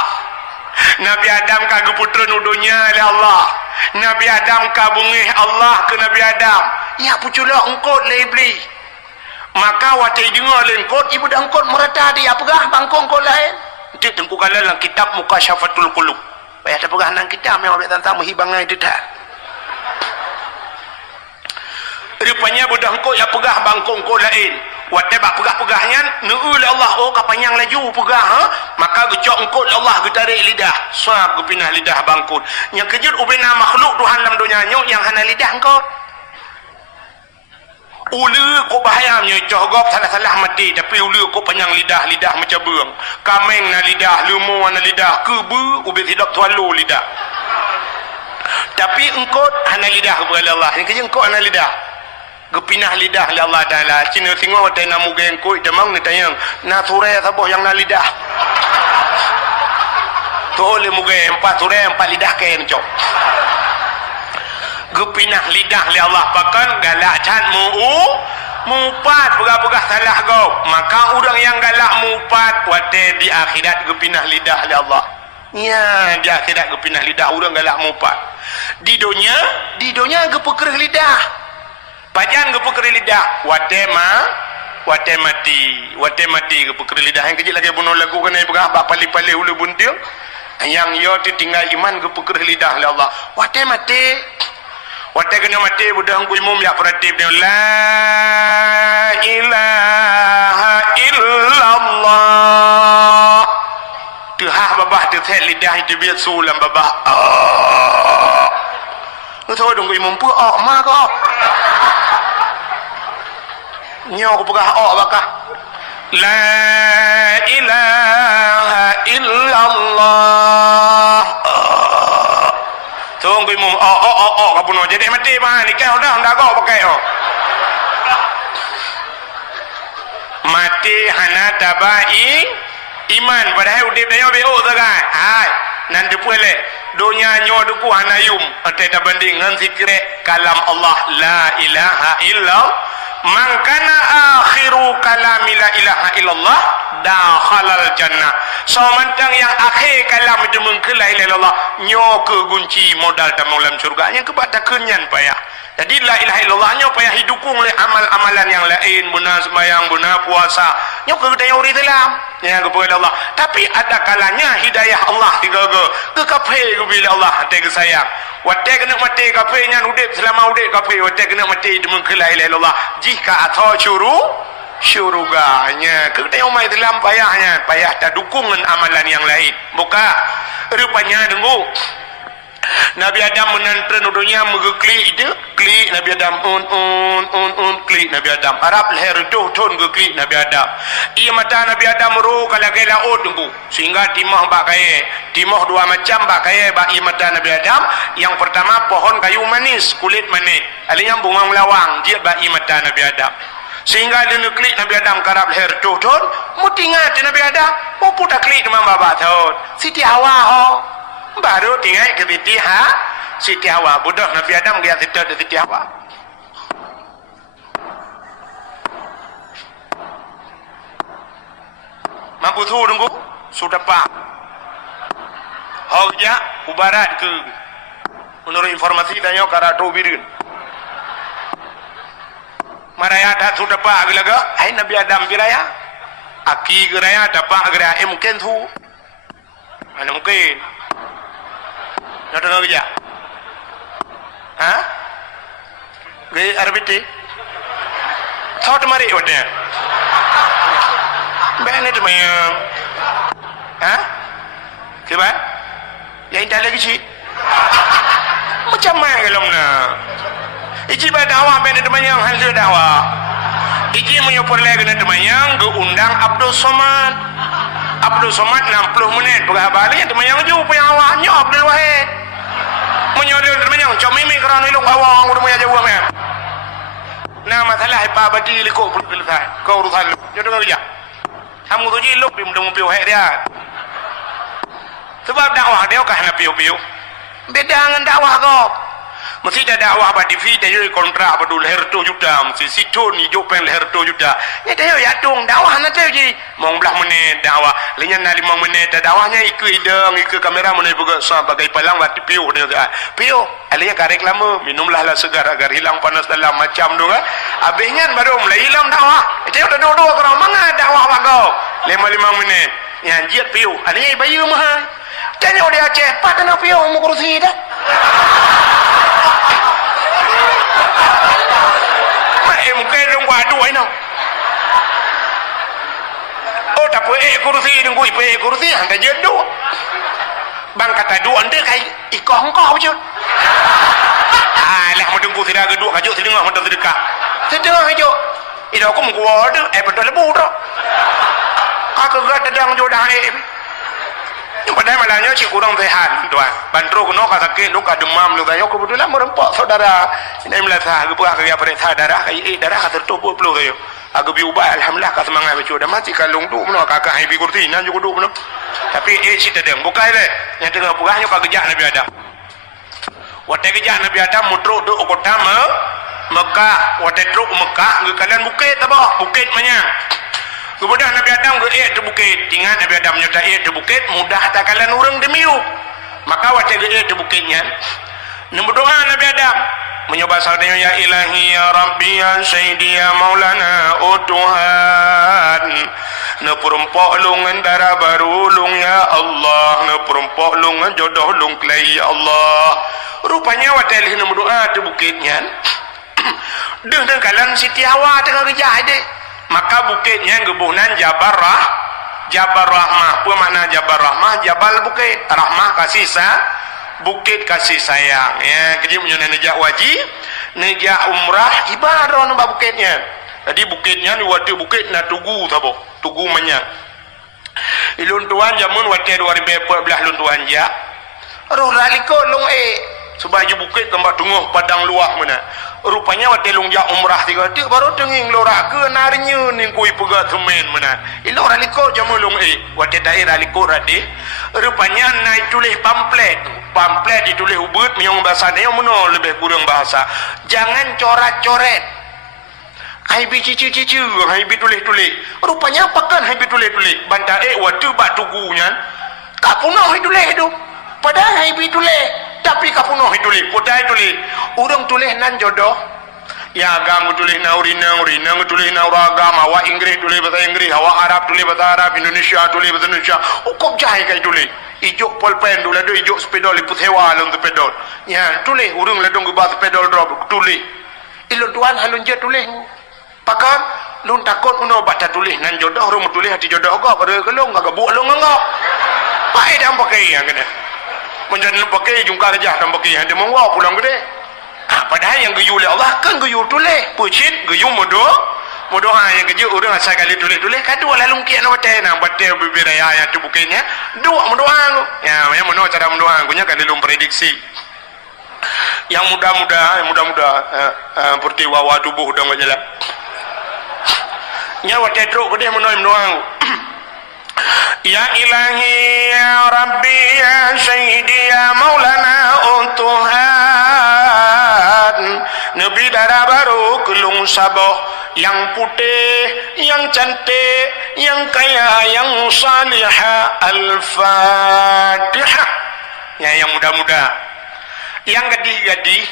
Nabi Adam kagak putren udunya oleh Allah Nabi Adam kabungih Allah ke Nabi Adam ya puculak engkot le iblis maka watai dengar le engkot ibu dah engkot merata dia pegah bangkong engkot lain nanti tengku kala dalam kitab Mukasyafatul Qulub payah tak pegah nang kitab yang ambil tentang menghibangai dedak rupanya budak engkot ya pegah bangkong engkot lain watai bak pegah-pegahnya nu'ul Allah oh kapanyang laju pegah maka gecok engkot Allah getarik lidah suap gepinah lidah bangkut yang kejut ubina makhluk Tuhan dalam dunia yang hana lidah engkot ulu kok bahaya nyocoh salah-salah mati tapi ulu kok panjang lidah macam burung kameng na lidah lumu na lidah kebu ubin hidup tualu lidah tapi engkot hana lidah kepada Allah yang kerja engkot hana lidah gepinah lidah li Allah Ta'ala cina tengok watai namu gengkut demang ni tayang na surai saboh yang na lidah tu oleh muge 4 surai 4 lidah kain cok gepinah lidah li Allah pakan galak can mupat pegah-pegah salah kau, maka orang yang galak mupat wate di akhirat gepinah lidah li Allah. Ya, di akhirat gepinah lidah orang galak mupat. Di dunia gepekerih lidah. Pajan gepekerih lidah wate mati gepekerih lidah. Yang kecil lagi bunuh lagu kena pegah bak pali-pali ulu buntil. Yang yo ditinggal iman gepekerih lidah li Allah. Wate mati. Wate kena mati budak ku imum ya pratif dia la ilaha illallah. Tuhah babah tu thet lidah itu biar sulam babah. Thôi đừng có mồm pua ma có. Nyo ko pagah baka. La ilaha illallah. Thôi ko mồm ka puno jadi mati ba ni kau dah ndak kau pakai mati hana tabai iman padahal udip dayo beo sagai. Hai nan dipule dunia nyo duku hanayum ate tabanding ngan zikre kalam Allah la ilaha illallah man kana akhiru kalami la ilaha illallah dakhalal jannah. So mantang yang akhir kalam itu mengke la ilaha illallah nyo ke kunci modal dalam surga yang kepada kenyan payah. Jadi la ilaha illallah nyo payah hidupung oleh amal-amalan yang lain, guna sembahyang, guna puasa. Nyo ke daya uri dalam yang kepada Allah. Tapi ada kalanya hidayah Allah tiga ke kafe ke bila Allah tiga sayang. Wate kena mati kafe nya udip selama udip kafe wate kena mati itu mengke la ilaha illallah. Jika atau syuruganya ke daya umai dalam payahnya, payah tak dukungan amalan yang lain. Buka rupanya tunggu. Nabi Adam menantren dunia mengeklik itu klik Nabi Adam klik Nabi Adam Arab leher tuh ton klik Nabi Adam ia mata Nabi Adam ru kalau kaya laut tunggu sehingga timah bak kaya timah dua macam bak kaya bak ia mata Nabi Adam yang pertama pohon kayu manis kulit manis alihnya bunga melawang dia bak ia mata Nabi Adam sehingga dia klik Nabi Adam karab leher tuh ton mutingat Nabi Adam mau putar klik dengan bapak tahun Siti Hawa baru tinggal ke Siti Hawa budak Nabi Adam dia tidak Siti Hawa mampu tu tunggu sudah pak hogja ubarat ke menurut informasi tanya karatu birin maraya dah sudah pak gelaga hai Nabi Adam biraya aki geraya dapat geraya mungkin tu mana mungkin nak dengar kerja? Ha? Gaya arbiti? Thought mari wate. Bene tu mayang. Ha? Kibat? Yang indah lagi sih. Macam mana kalau na? Iji berdakwah bene tu mayang hasil dakwah. Iji menyupport lagi na tu mayang geundang Abdul Somad. Abdul Somad 60 menit pegah balik tu mayang ju punya awaknya Abdul Wahid. Menyolong tu mayang cok mimi kerana ilung awang udah punya jauh meh. Nah masalah apa bagi likuk selesai. Kau urusan lu. Jodoh kau kerja. Kamu tu je iluk di mudah piu hek dia. Sebab dakwah dia kah nak piu-piu. Beda dengan dakwah kau. Mesti ada dakwah pada TV dia kontrak pada leher 2 juta mesti situ ni jopen leher 2 juta ni dia ya tung dakwah nanti je mau belah menit dakwah lenyan 5 menit dakwahnya ikut hidung ikut kamera menit juga sebagai palang waktu piu dia piu alihnya karek lama minumlah segar agar hilang panas dalam macam tu kan habisnya baru mulai hilang dakwah dia udah dua-dua kerana mana dakwah kau 5 menit yang jiat piu alihnya bayu mahal tanya dia cepat nak piu mau kursi dah mungkin dong waduh ini. Oh tapi kursi dong kursi anda jenuh. Bang kata dua anda kayak ikoh engkau je. Lah mendengku tidak kedua kajuk sedengah mendeng sedekah. Sedengah kajuk. Ini aku mengkuat betul lebu tu. Kakak gak tedang jodoh ini. Padahal malahnya cik kurang sehat tuan. Bantu kuno kasih luka demam luka. Yo kebetulan merempak saudara. Ini melasa aku pakai apa periksa darah. Kayak darah kasih tubuh peluk yo. Aku biubah alhamdulillah kasih semangat betul. Dah mati kalung tu mana kakak hai bikurti nan juga tu mana. Tapi cik tedang bukai le. Yang tengah pugahnya kau kejak Nabi Adam. Wate kerja Nabi Adam mutruk duk kota Mekah, wate truk Mekah ke kalian bukit apa? Bukit banyak. Kemudian Nabi Adam ke tu bukit. Ingat Nabi Adam nyata tu bukit mudah tak kalian urang demiu. Maka wate ke tu bukitnya. Nombor doa Nabi Adam menyoba saudanya ya ilahi ya rabbi ya sayyidi ya maulana oh Tuhan na perumpok lungan darah baru lung ya Allah na perumpok lungan jodoh lung kelai ya Allah. Rupanya wate nombor doa tu bukitnya. Dengan kalian Siti Hawa tengah kerja dek. Maka bukitnya gebunan Jabal Rahmah. Apa makna Jabal Rahmah? Jabal bukit, Rahmah kasih bukit kasih sayang. Ya, kerja punya nejak wajib, nejak umrah ibadah nampak bukitnya. Jadi bukitnya ni waktu bukit na tugu tabo, tugu banyak. Ilun tuan jamun waktu 2014 lun tuan ja. Roh laliko long sebaju bukit tempat tunggu padang luah mana. Rupanya waktu lungjak umrah tiga tik baru tenging lorak ke narinya ning kui pegat semen mana. Ilo raliko jamu lung waktu daerah raliko radih. Rupanya naik tulis pamflet ditulis ubud miong bahasa dia mana lebih kurang bahasa. Jangan coret-coret. Haibi cici-cici, haibi tulis-tulis. Rupanya apakan haibi tulis-tulis? Banta waktu bak tugunya tak punah tulis tu. Padahal haibi tulis. Tapi kapunoh tulis, potai tulis. Urang tulis nan jodoh. Ya agama tulis na urinang tulis na agama. Awak Inggeris tulis bahasa Inggeris, awak Arab tulis bahasa Arab, Indonesia tulis bahasa Indonesia. Kok jahil kai tulis. Ijuk pulpen dulu ada ijuk sepedol liput hewa lung sepedol. Ya tulis urang ladung gebas sepedol drop tulis. Ilun tuan halun je tulis. Pakam lun takut uno baca tulis nan jodoh urang tulis hati jodoh kau pada kelong agak buat lung ngok. Pai dah pakai yang kena. Menjadi pakai jungkar kerja dan pakai yang dia mengwau pulang gede. Padahal yang geyu oleh Allah kan geyu tulis. Pucit geyu modoh yang geyu orang asal kali tulis kadua lalu kian batai nak batai berbeda yang tu bukitnya dua mendoang. Ya yang mana cara mendoang punya kan belum prediksi. Yang muda-muda pertiwa tubuh dah menjelat. Nya batai truk gede mendoang. Ya ilahi ya rabbi ya sayyidi ya maulana oh Tuhan Nabi darah baru kelung saboh yang putih yang cantik yang kaya yang salihah al-fatihah ya yang muda-muda yang gadih-gadih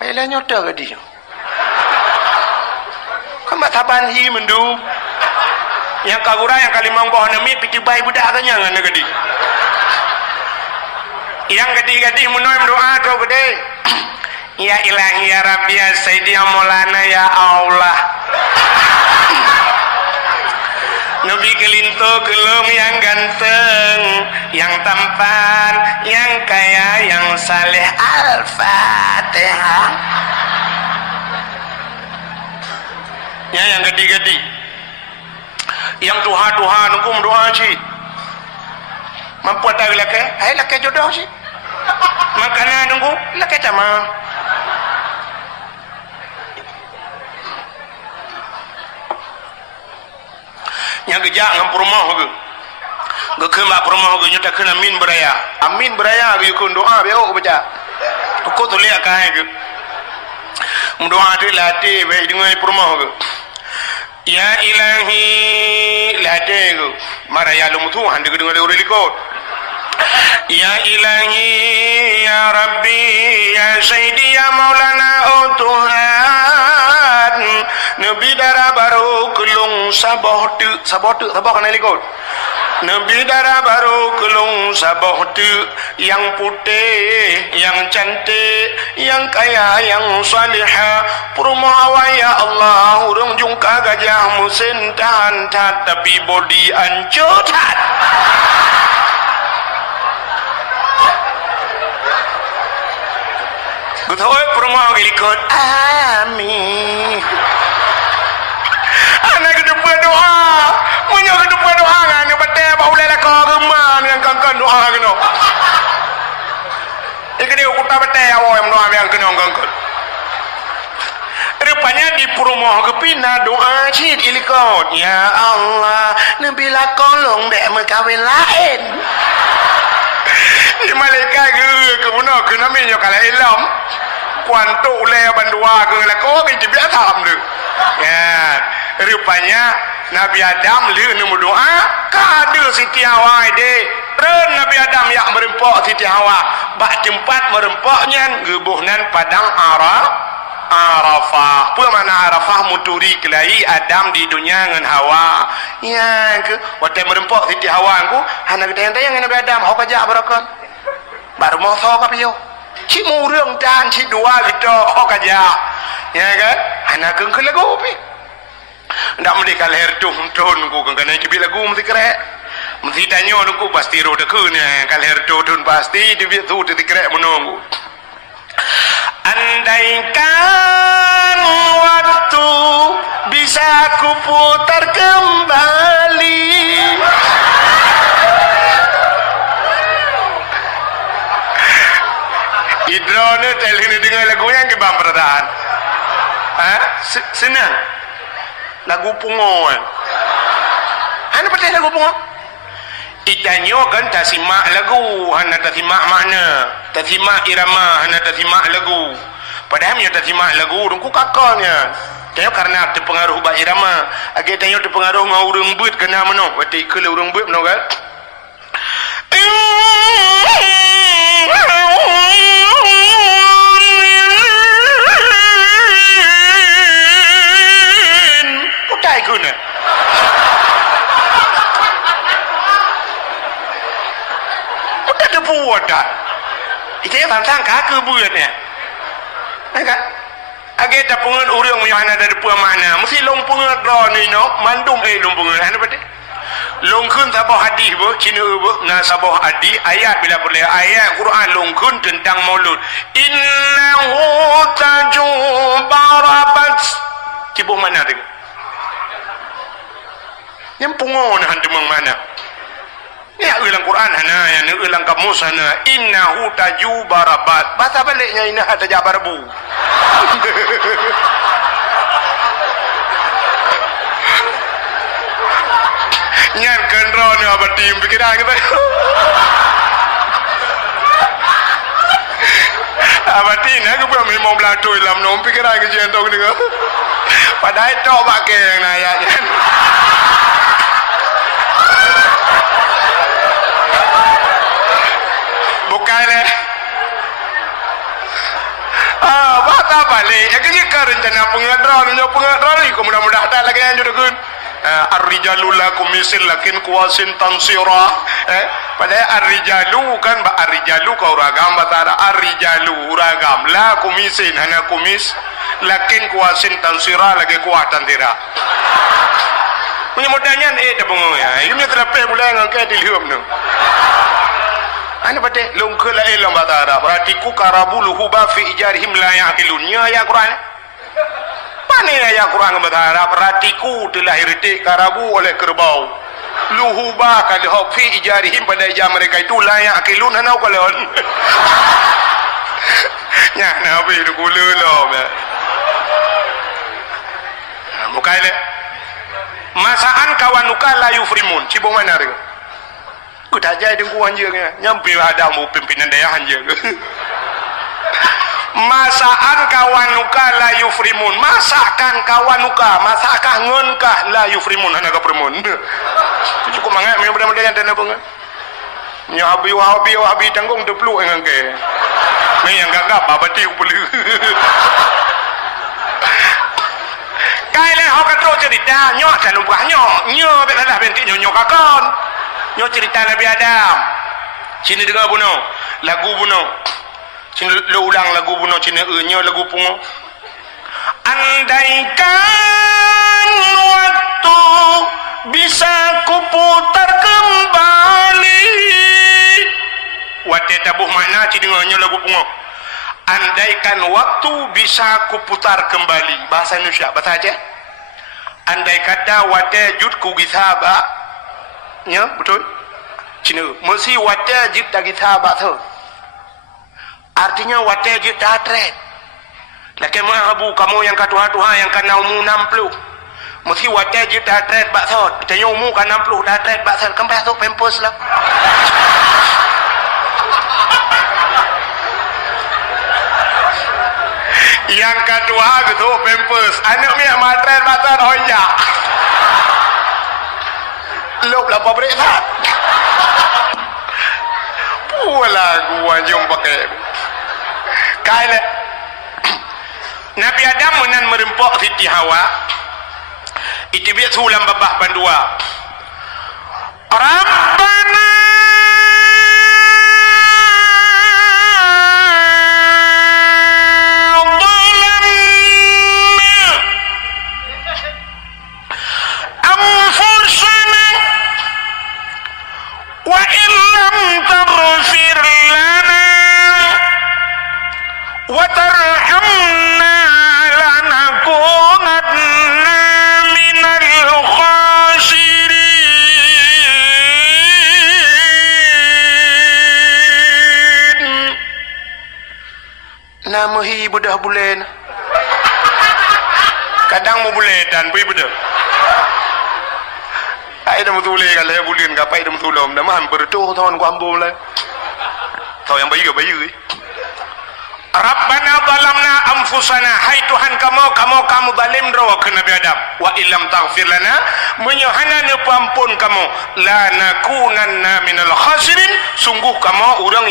baiklah nyota gadih kan mataban hi mendu yang kagura yang kalimang bawah nami piti bayi budak tanya dengan negeri yang gadi-gadi menoi doa tu gede ya ilahi ya rabbi ya sayyidi ya maulana ya Allah Nabi kelinto gelung yang ganteng yang tampan yang kaya yang saleh al-fatihah ya yang gadi-gadi yang Tuhan hukum doa sih mampu tak lelaki lelaki jodoh sih makanya nunggu lelaki sama yang gejak ngam rumah ke mak rumah nyata kena amin beraya yukun doa biar aku baca aku tulis akan ke doa tu latih baik dengan rumah Ya ilahi ladego mara ya lu Tuhan dengan dia relikot Ya ilahi ya rabbi ya sayyidi ya maulana oh Tuhan Nabi darah baru kelung sabah kan relikot Nabi darah baru kelung sabah yang putih, yang cantik, yang kaya, yang salihah. Perumahan ya Allah, urung jungka gajah musim tahan tapi body ancutat. Gutoi perumahan gilikot. Amin. Anak kedepan doa. Punya kedepan doa kan batai baulai lah kau geman yang kangkan doa kena. Ikut dia kuta batai awak yang doa yang kena kangkan. Rupanya di perumahan kepina doa cid ilikot. Ya Allah, nabilah kolong dek merkawin lain. Di malaikat ke bunuh ke namanya kalau ilham kuantuk oleh bandua ke lako kan dia tham tu. Ya, rupanya Nabi Adam lu doa kada Siti Hawa de. Ren Nabi Adam yang merempok Siti Hawa bak tempat merempoknya gebuhnan padang Arafah. Apa makna Arafah muturi kelai Adam di dunia dengan Hawa. Ya ke waktu merempok Siti Hawa ku hana tayang-tayang Nabi Adam hok aja barakan. Baru mau sok apa yo? Ci mu rương dan ci dua gitu hok aja. Ya kan? Hana keung ke lagu pi. Ndak mesti kalher tun ku kena ki lagu mesti kerek. Mesti tanyo ku pasti ro dekeunya kalher tun pasti di tu dikrek menunggu. Andaikan waktu bisa kuputar kembali. Idrone telini dengan lagunya ke bang perasaan. Senang. Lagu pungo. Ana patah lagu pungo. Itanyo kan tak simak lagu, hana tak simak makna, tak simak irama, hana tak simak lagu. Padahal dia tak simak lagu, dongku kakaknya. Tengok karena terpengaruh ba irama, age tengok terpengaruh ngau urang beut kena meno, berarti ke urang beut meno kan. Utai guna. Buat dah. Itu yang tantang kaki buat ni. Kan? Agak tak pengen orang yang ada depan mana. Mesti long pengen draw ni no. Mandum long pengen. Apa betul? Long kun sabah hadis bu, Cina bu, na sabah hadis ayat bila boleh ayat Quran long kun tentang Maulud. Innahu tajubarabat. Cibu mana tu? Yang pengon hantu mana? Ya ulang Quran hana ya ulang kamus hana innahu tajubarabat. Bahasa baliknya inna tajabarbu. Nyan kendro ni abadi pikiran kita. Abadi nak buat memang belatu dalam nom pikiran ke jentong ni ke. Padahal tok pakai yang ayatnya. Bukan leh. Bata balik. Yang kerja rencana pengadral ni mudah-mudah tak lagi yang jodoh. Ar-rijalu lakum misil lakin kuasin tansira. Padahal ar-rijalu kan ar-rijalu kau ragam batara ar-rijalu ragam la kumisin hana kumis lakin kuasin tansira lagi kuat tantira. Punya modalnya dah bengong ya. Ini terlepas bulan ngangkat di lium tu. Ana pate long kala elam batara berarti ku karabulu huba fi ijarihim la yaqilun nya ya Quran pane ya Quran batara berarti ku dilahir ti karabu oleh kerbau luhuba kad hok fi ijarihim pada ijah mereka itu la yaqilun ana kolon nya nabi du kulu lo mukaile masaan kawanuka la yufrimun cibong mana dia ku tak jadi ku anje nyampe ada mu pimpinan daerah anje masaan kawanuka la yufrimun masakan kawanuka masakah ngonka la yufrimun hana ka permun cukup mangat me mudah-mudahan yang dana bunga nya habi tanggung deplu engang ke me yang gagap abati ku perlu kai le hok katro cerita nyo calon buah nyo be dah benti nyo kakon nyo cerita Nabi Adam. Sini dengar buno. Lagu buno. Sini lo ulang lagu buno sini nyo lagu pungo. Andaikan waktu bisa kuputar kembali. Wate tabuh makna sini dengar nyo lagu pungo. Andaikan waktu bisa kuputar kembali. Bahasa Indonesia, bahasa Aceh. Andai kata wate jud ku gisaba. Ya betul Cina mesti wajib dari sahabat tu artinya wajib datret laki mahabu kamu yang katuha-tuha yang kan umur 60 mesti wajib datret baksud tanya umur kan 60 datret baksud kembali tu pempus lah Yang kedua gitu pampers. Anak mi matren mata hoyak. Lop lah pabrik lah. Pula gua jom pakai. Kaya Nabi Adam menan merempok Siti Hawa. Itu biar sulam babah bandua. Rabbana وترحمنا لنكونن من الخاسرين. Nama hi budah bulan. Kadang mau buletan, bui budah. Ai dah mutule kalau ya bulan gapai dah mutulom, dah mah bertuh tahun ku ambul lah. Tahu yang bayu Rabbana zalamna anfusana, hai Tuhan kamu zalim rawa ke Nabi Adam. Wa illam taghfir lana, menyohana ne pampun kamu, la nakunanna minal khasirin, sungguh kamu orang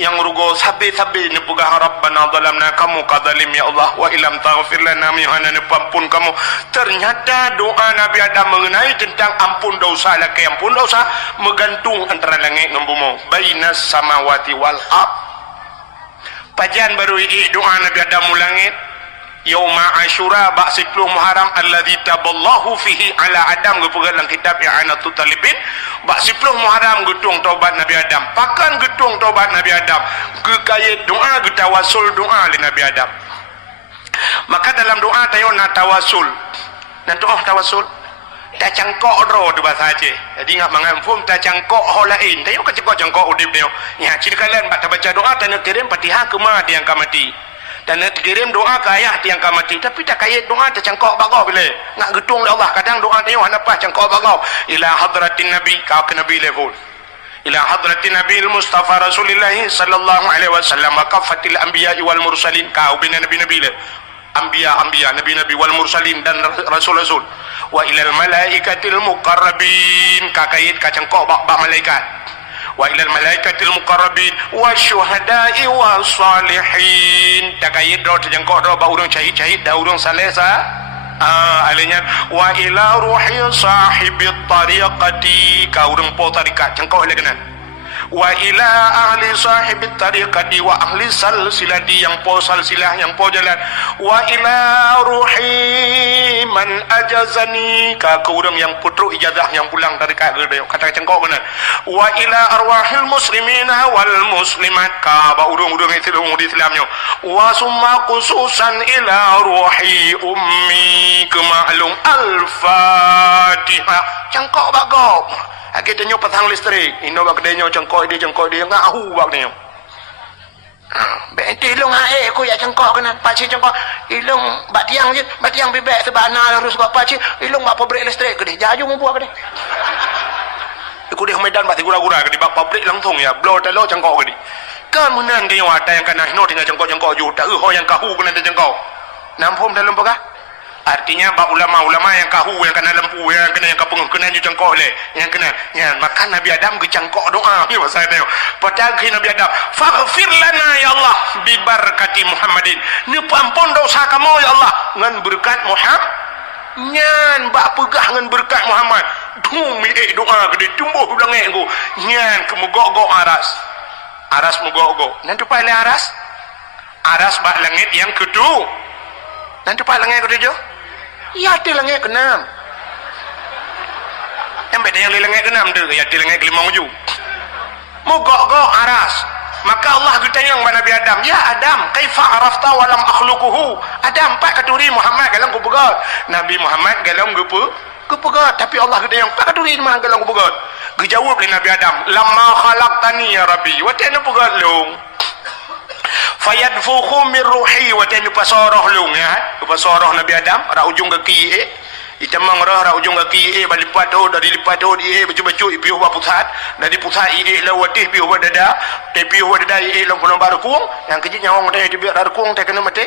yang rugo sabi ne pegah. Rabbana zalamna, kamu kadzalim ya Allah, wa illam taghfir lana, menyohana ne pampun kamu. Ternyata doa Nabi Adam mengenai tentang ampun dosa laki ampun dosa menggantung antara langit dan bumi, bainas samawati wal ardh. Pajan baru doa Nabi Adam langit yauma asyura bak 10 Muharram alladzi taballahu fihi ala Adam gepegang dalam kitab i'anatul talibin bak 10 Muharram getung taubat Nabi Adam. Pakan getung taubat Nabi Adam ke kaya doa getawasul doa li Nabi Adam. Maka dalam doa tayo na tawasul. Nan doa tawasul tak cangkok ro di bahasa Aceh. Jadi ngak mangampum tak cangkok ho lain. Tayo ka cangkok udip dia. Ya ciri kalian baca doa tanya kirim Fatihah ke ma tiang kamati. Tanya kirim doa ke ayah tiang kamati. Tapi tak kait doa tak cangkok bagau bila. Ngak getung le Allah. Kadang doa tayo hanapa cangkok bagau. Ila hadratin Nabi kau ke Nabi level. Ila hadratin Nabi Mustafa Rasulullah sallallahu alaihi wasallam wa kafatil anbiya wal mursalin kau bina nabi-nabi le. Anbiya nabi-nabi wal mursalin dan rasul-rasul. Wa ilal malaikatil muqarrabin kakait kacangkok bak malaikat. Wa ilal malaikatil muqarrabin wasyuhada'i wassalihin takait do terjangkok do bak urang cahit-cahit da urang saleh sa alenya. Wa ila ruhi sahibit tariqati ka urang po tarikat cangkok le kenan. Wa ila ahli sahibit tariqati wa ahli salsilati yang po salsilah yang po jalan. Wa ila ruhi man ajazani ka urang yang putruk ijazah yang pulang dari kata cengkok benar. Wa ila arwahil muslimina wal muslimat ka ba urang-urang Islamnya. Wa summa khususan ila ruhi ummi kemalum al-fatihah cengkok bagop. Kita nyo patang listrik ino bak denyo cengkok dia ngak ahu bak denyo. Benti ilung ae ko ya cengkok kena paci cengkok ilung batiang je batiang bebek sebana harus bak paci ilung bak pabrik listrik gede jaju mu buat gede. Iku dia medan bak gura-gura gede bak pabrik langsung ya blow telo cengkok gede. Kemudian dia wata yang kena hino dengan cengkok ju tak ho yang kahu kena cengkok. Nampum dalam pegah. Artinya bak ulama-ulama yang kahu yang kena lempu yang kena yang kapung kena ju cengkok le yang kena ya maka Nabi Adam ge cengkok doa ni masa tengok pada Nabi Adam faghfir lana ya Allah bi barakati Muhammadin ni pampun dosa kamu ya Allah ngan berkat Muhammad nyan bak pegah ngan berkat Muhammad dumi doa gede tumbuh langit ku nyan kemugok-gok aras mugok-gok nan tupai le aras bak langit yang kedua nan tupai langit kedua ya di langit keenam. Yang beda yang di langit keenam tu, ya di langit kelima uju. Mugok-gok aras. Maka Allah bertanya kepada Nabi Adam, ya Adam, kaifa arafta walam akhluquhu? Adam, pak katuri Muhammad galang ku pegat. Nabi Muhammad galang ku pegat, tapi Allah bertanya, pak katuri Muhammad galang ku pegat. Dijawab oleh Nabi Adam, lamma khalaqtani ya Rabbi, wa ta'ala pegat long. Fayadfukhu min ruhi wa tanu pasoroh lung ya pasoroh Nabi Adam ra ujung kaki itamang rah ujung kaki balipat dari lipat baju piu ba pusat dari pusat lawatih piu ba dada piu ba dada long kono baru kuang yang kejit nyawang teh di biar kuang teh kena mati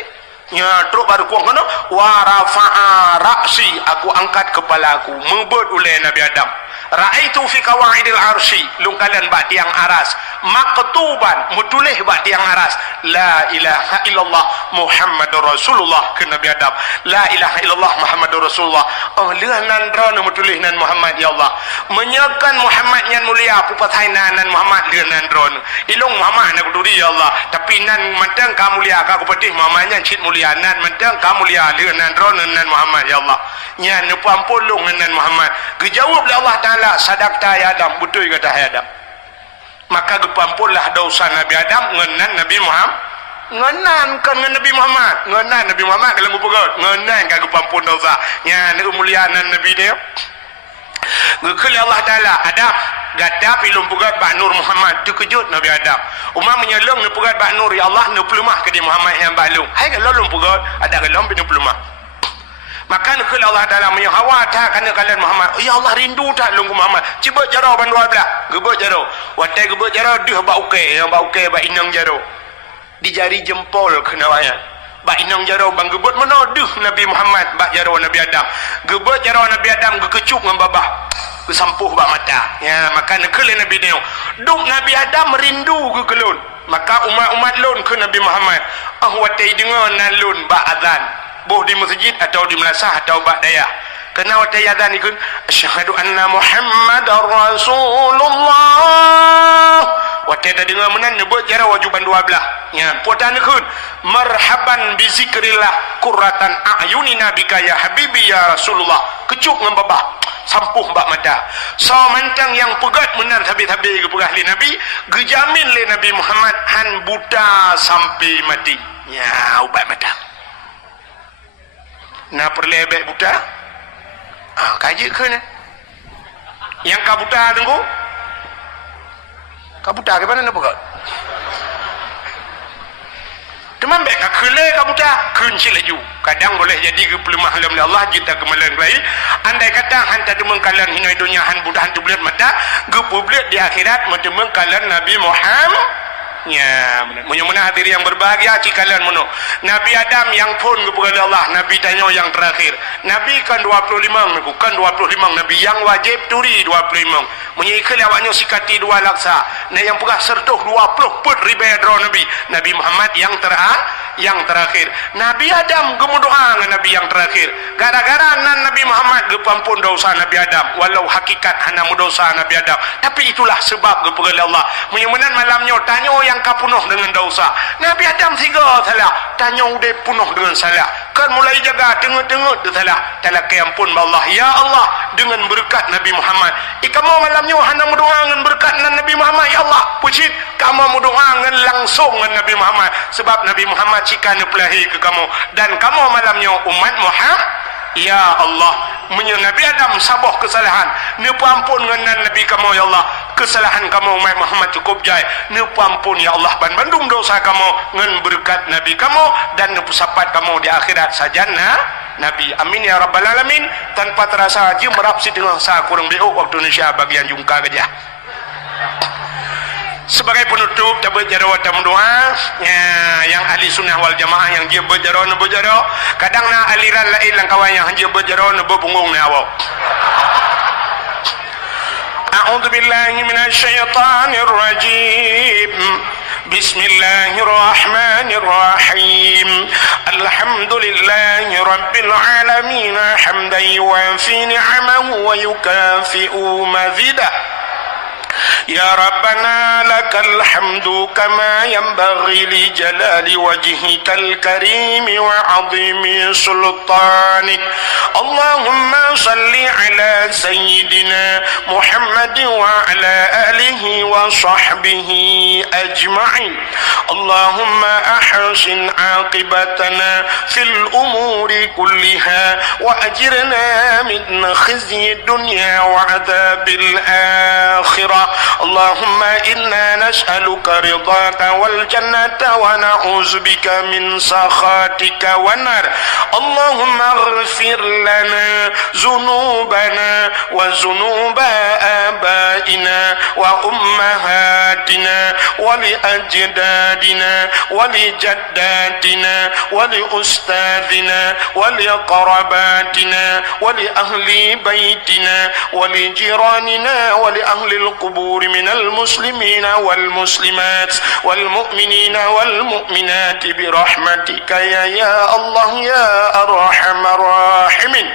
nya truk baru kuang kono wa rafa'a ra'si aku angkat kepala aku membut oleh Nabi Adam ra'aitu fi qawaidil arsy lungkalan ba tiang aras maktuban mutulih ba tiang aras la ilaha illallah Muhammadur Rasulullah ke Nabi Adam la ilaha illallah Muhammadur Rasulullah oh leunan drone mutulih nan Muhammad ya Allah menyekan Muhammad nyan mulia pupatai nan Muhammad leunan drone ilung Muhammad nak duri ya Allah tapi nan mentang ka mulia ka kupatih Muhammad nyan cit mulia nan mentang ka mulia leunan drone nan Muhammad ya Allah nyan nu pampulung nan Muhammad gejawab oleh Allah Taala sadaqta ya Adam betul kata Adam maka gepampullah dosa Nabi Adam ngenan Nabi Muhammad ngenan kan Nabi Muhammad ngenan Nabi Muhammad kalau ngupegot ngenan kan gepampun dosa nya ni kemuliaan Nabi dia ngekeli Allah Taala Adam gata pilum pegat ba Nur Muhammad terkejut Nabi Adam umma menyelong ni pegat ba Nur ya Allah ni pelumah ke di Muhammad yang balung hai kalau lum pegat ada kalau bin pelumah maka nak Allah Taala menyahawa tak kana kalian Muhammad ya Allah rindu tak lunggu Muhammad cuba jaro ban dua belah gebek jaro watai gebek jaro deuh ba uke yang ba uke ba inang jaro di jari jempol kena wayang ba inang jaro bang gebek mana deuh Nabi Muhammad ba jaro Nabi Adam gebek jaro Nabi Adam gekecuk ngan babah kesampuh ba mata ya maka nak Nabi dia duk Nabi Adam rindu ke kelun maka umat-umat lun ke Nabi Muhammad watai dengar nan lun ba azan boh di masjid atau di melasah atau bak daya kena watai azan ikun asyhadu anna Muhammadar Rasulullah watai tak dengar menan nyebut jara wajuban dua belah ya puatan ikun marhaban bi zikrillah qurratan a'yunina bika ya habibi ya Rasulullah kecuk ngan babah sampuh bak mata so mantang yang pegat menan habis-habis ke pegah li Nabi gejamin li Nabi Muhammad han buta sampai mati ya ubat mata na perlebek buta kaji ke ni yang kabuta tunggu kabuta ke mana nak pegat teman baik kele kabuta kunci laju kadang boleh jadi ke pelemah alam Allah kita kemalan baik andai kata hantar demeng kalan hinai dunia han budak hantu belit mata ge publik di akhirat medemeng kalan Nabi Muhammad ya benar hadiri yang berbahagia cikalan mono Nabi Adam yang pun kepada Allah Nabi tanya yang terakhir Nabi kan 25 kan 25 Nabi yang wajib turi 25 menyikil awaknya sikati 2 laksa nah yang pegah sertuh 20 put ribedro Nabi Muhammad yang terakhir Nabi Adam gemudoa dengan Nabi yang terakhir gara-gara nan Nabi Muhammad gepampun dosa Nabi Adam walau hakikat hana dosa Nabi Adam tapi itulah sebab kepada Allah menyamanan malamnya tanya yang kapunuh dengan dosa Nabi Adam tiga salah tanya udah punuh dengan salah kan mulai jaga tengok-tengok tu salah telah keampun Allah ya Allah dengan berkat Nabi Muhammad kamu malamnya hana berdoa dengan berkat Nabi Muhammad ya Allah puji kamu berdoa dengan langsung dengan Nabi Muhammad sebab Nabi Muhammad jika nepelahi ke kamu dan kamu malamnya umat Muhammad ya Allah Nabi Adam sabuh kesalahan ni ampun dengan Nabi kamu ya Allah kesalahan kamu umat Muhammad cukup jai ni ampun ya Allah ban bandung dosa kamu dengan berkat Nabi kamu dan sapat kamu di akhirat sajana Nabi amin ya rabbal alamin tanpa terasa haji merapsi dengan sah kurang biuk waktu Indonesia bagian jungka gajah sebagai penutup tabut jaro watam doa yang ahli sunnah wal jamaah yang dia berjaro kadang na aliran lain lang kawan yang dia berjaro ne bebunggung ne awak a'udzu billahi minasyaitonir rajim bismillahirrahmanirrahim alhamdulillahi rabbil alamin hamdan yuwafi ni'amahu wa yukafi'u mazidah يا ربنا لك الحمد كما ينبغي لجلال وجهك الكريم وعظيم سلطانك اللهم صل على سيدنا محمد وعلى آله وصحبه أجمعين اللهم وأحسن عاقبتنا في الأمور كلها وأجرنا من خزي الدنيا وعذاب الآخرة. اللهم إنا نسألك رضاك والجنة ونعوذ بك من سخطك والنار. اللهم اغفر لنا ذنوبنا وذنوب آبائنا وأمهاتنا ولأجدادنا ولجداتنا ولأستاذنا ولقرباتنا ولأهل بيتنا ولجيراننا ولأهل القبور من المسلمين والمسلمات والمؤمنين والمؤمنات برحمتك يا الله يا أرحم الراحمين.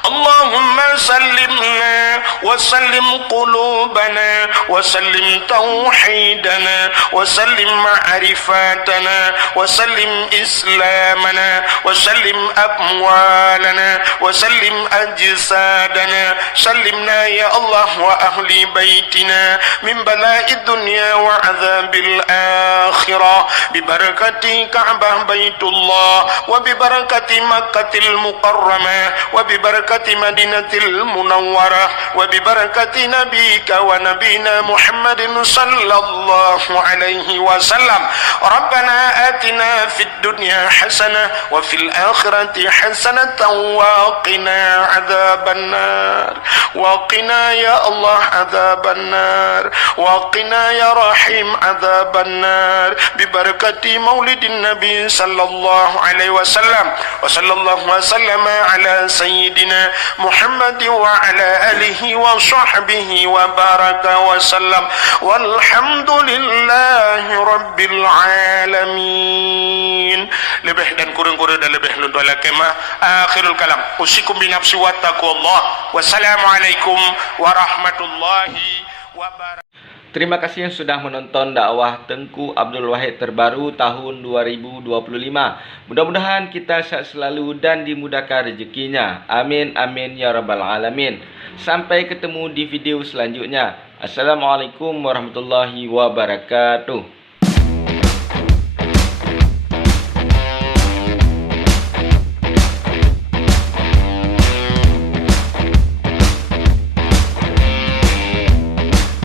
اللهم سلمنا وسلم قلوبنا وسلم توحيدنا وسلم معرفاتنا وسلم إسلامنا وسلم أموالنا وسلم أجسادنا. سلمنا يا الله وأهل بيتنا من بلاء الدنيا وعذاب الآخرة ببركة كعبة بيت الله وببركة مكة المكرمة وببركة مدينة المنورة وببركة نبيك ونبينا محمد صلى الله عليه وسلم. ربنا آتنا في الدنيا حسنة وفي الآخرة حسنة وقنا عذاب النار. وقنا يا الله عذاب النار وقنا يا رحيم عذاب النار ببركة مولد النبي صلى الله عليه وسلم. وصلى الله وسلم على سيدنا محمد وعلى آله وصحبه وبارك وسلم والحمد لله رب العالمين. Lebih dan kurang-kurang dan lebih luntulah kemah. Akhirul kalam. Usikum binafsi wa taqwallah. Wassalamualaikum warahmatullahi wabarakatuh. Terima kasih yang sudah menonton dakwah Tengku Abdul Wahid terbaru tahun 2025. Mudah-mudahan kita sehat selalu dan dimudahkan rezekinya. Amin amin ya rabbal alamin. Sampai ketemu di video selanjutnya. Assalamualaikum warahmatullahi wabarakatuh.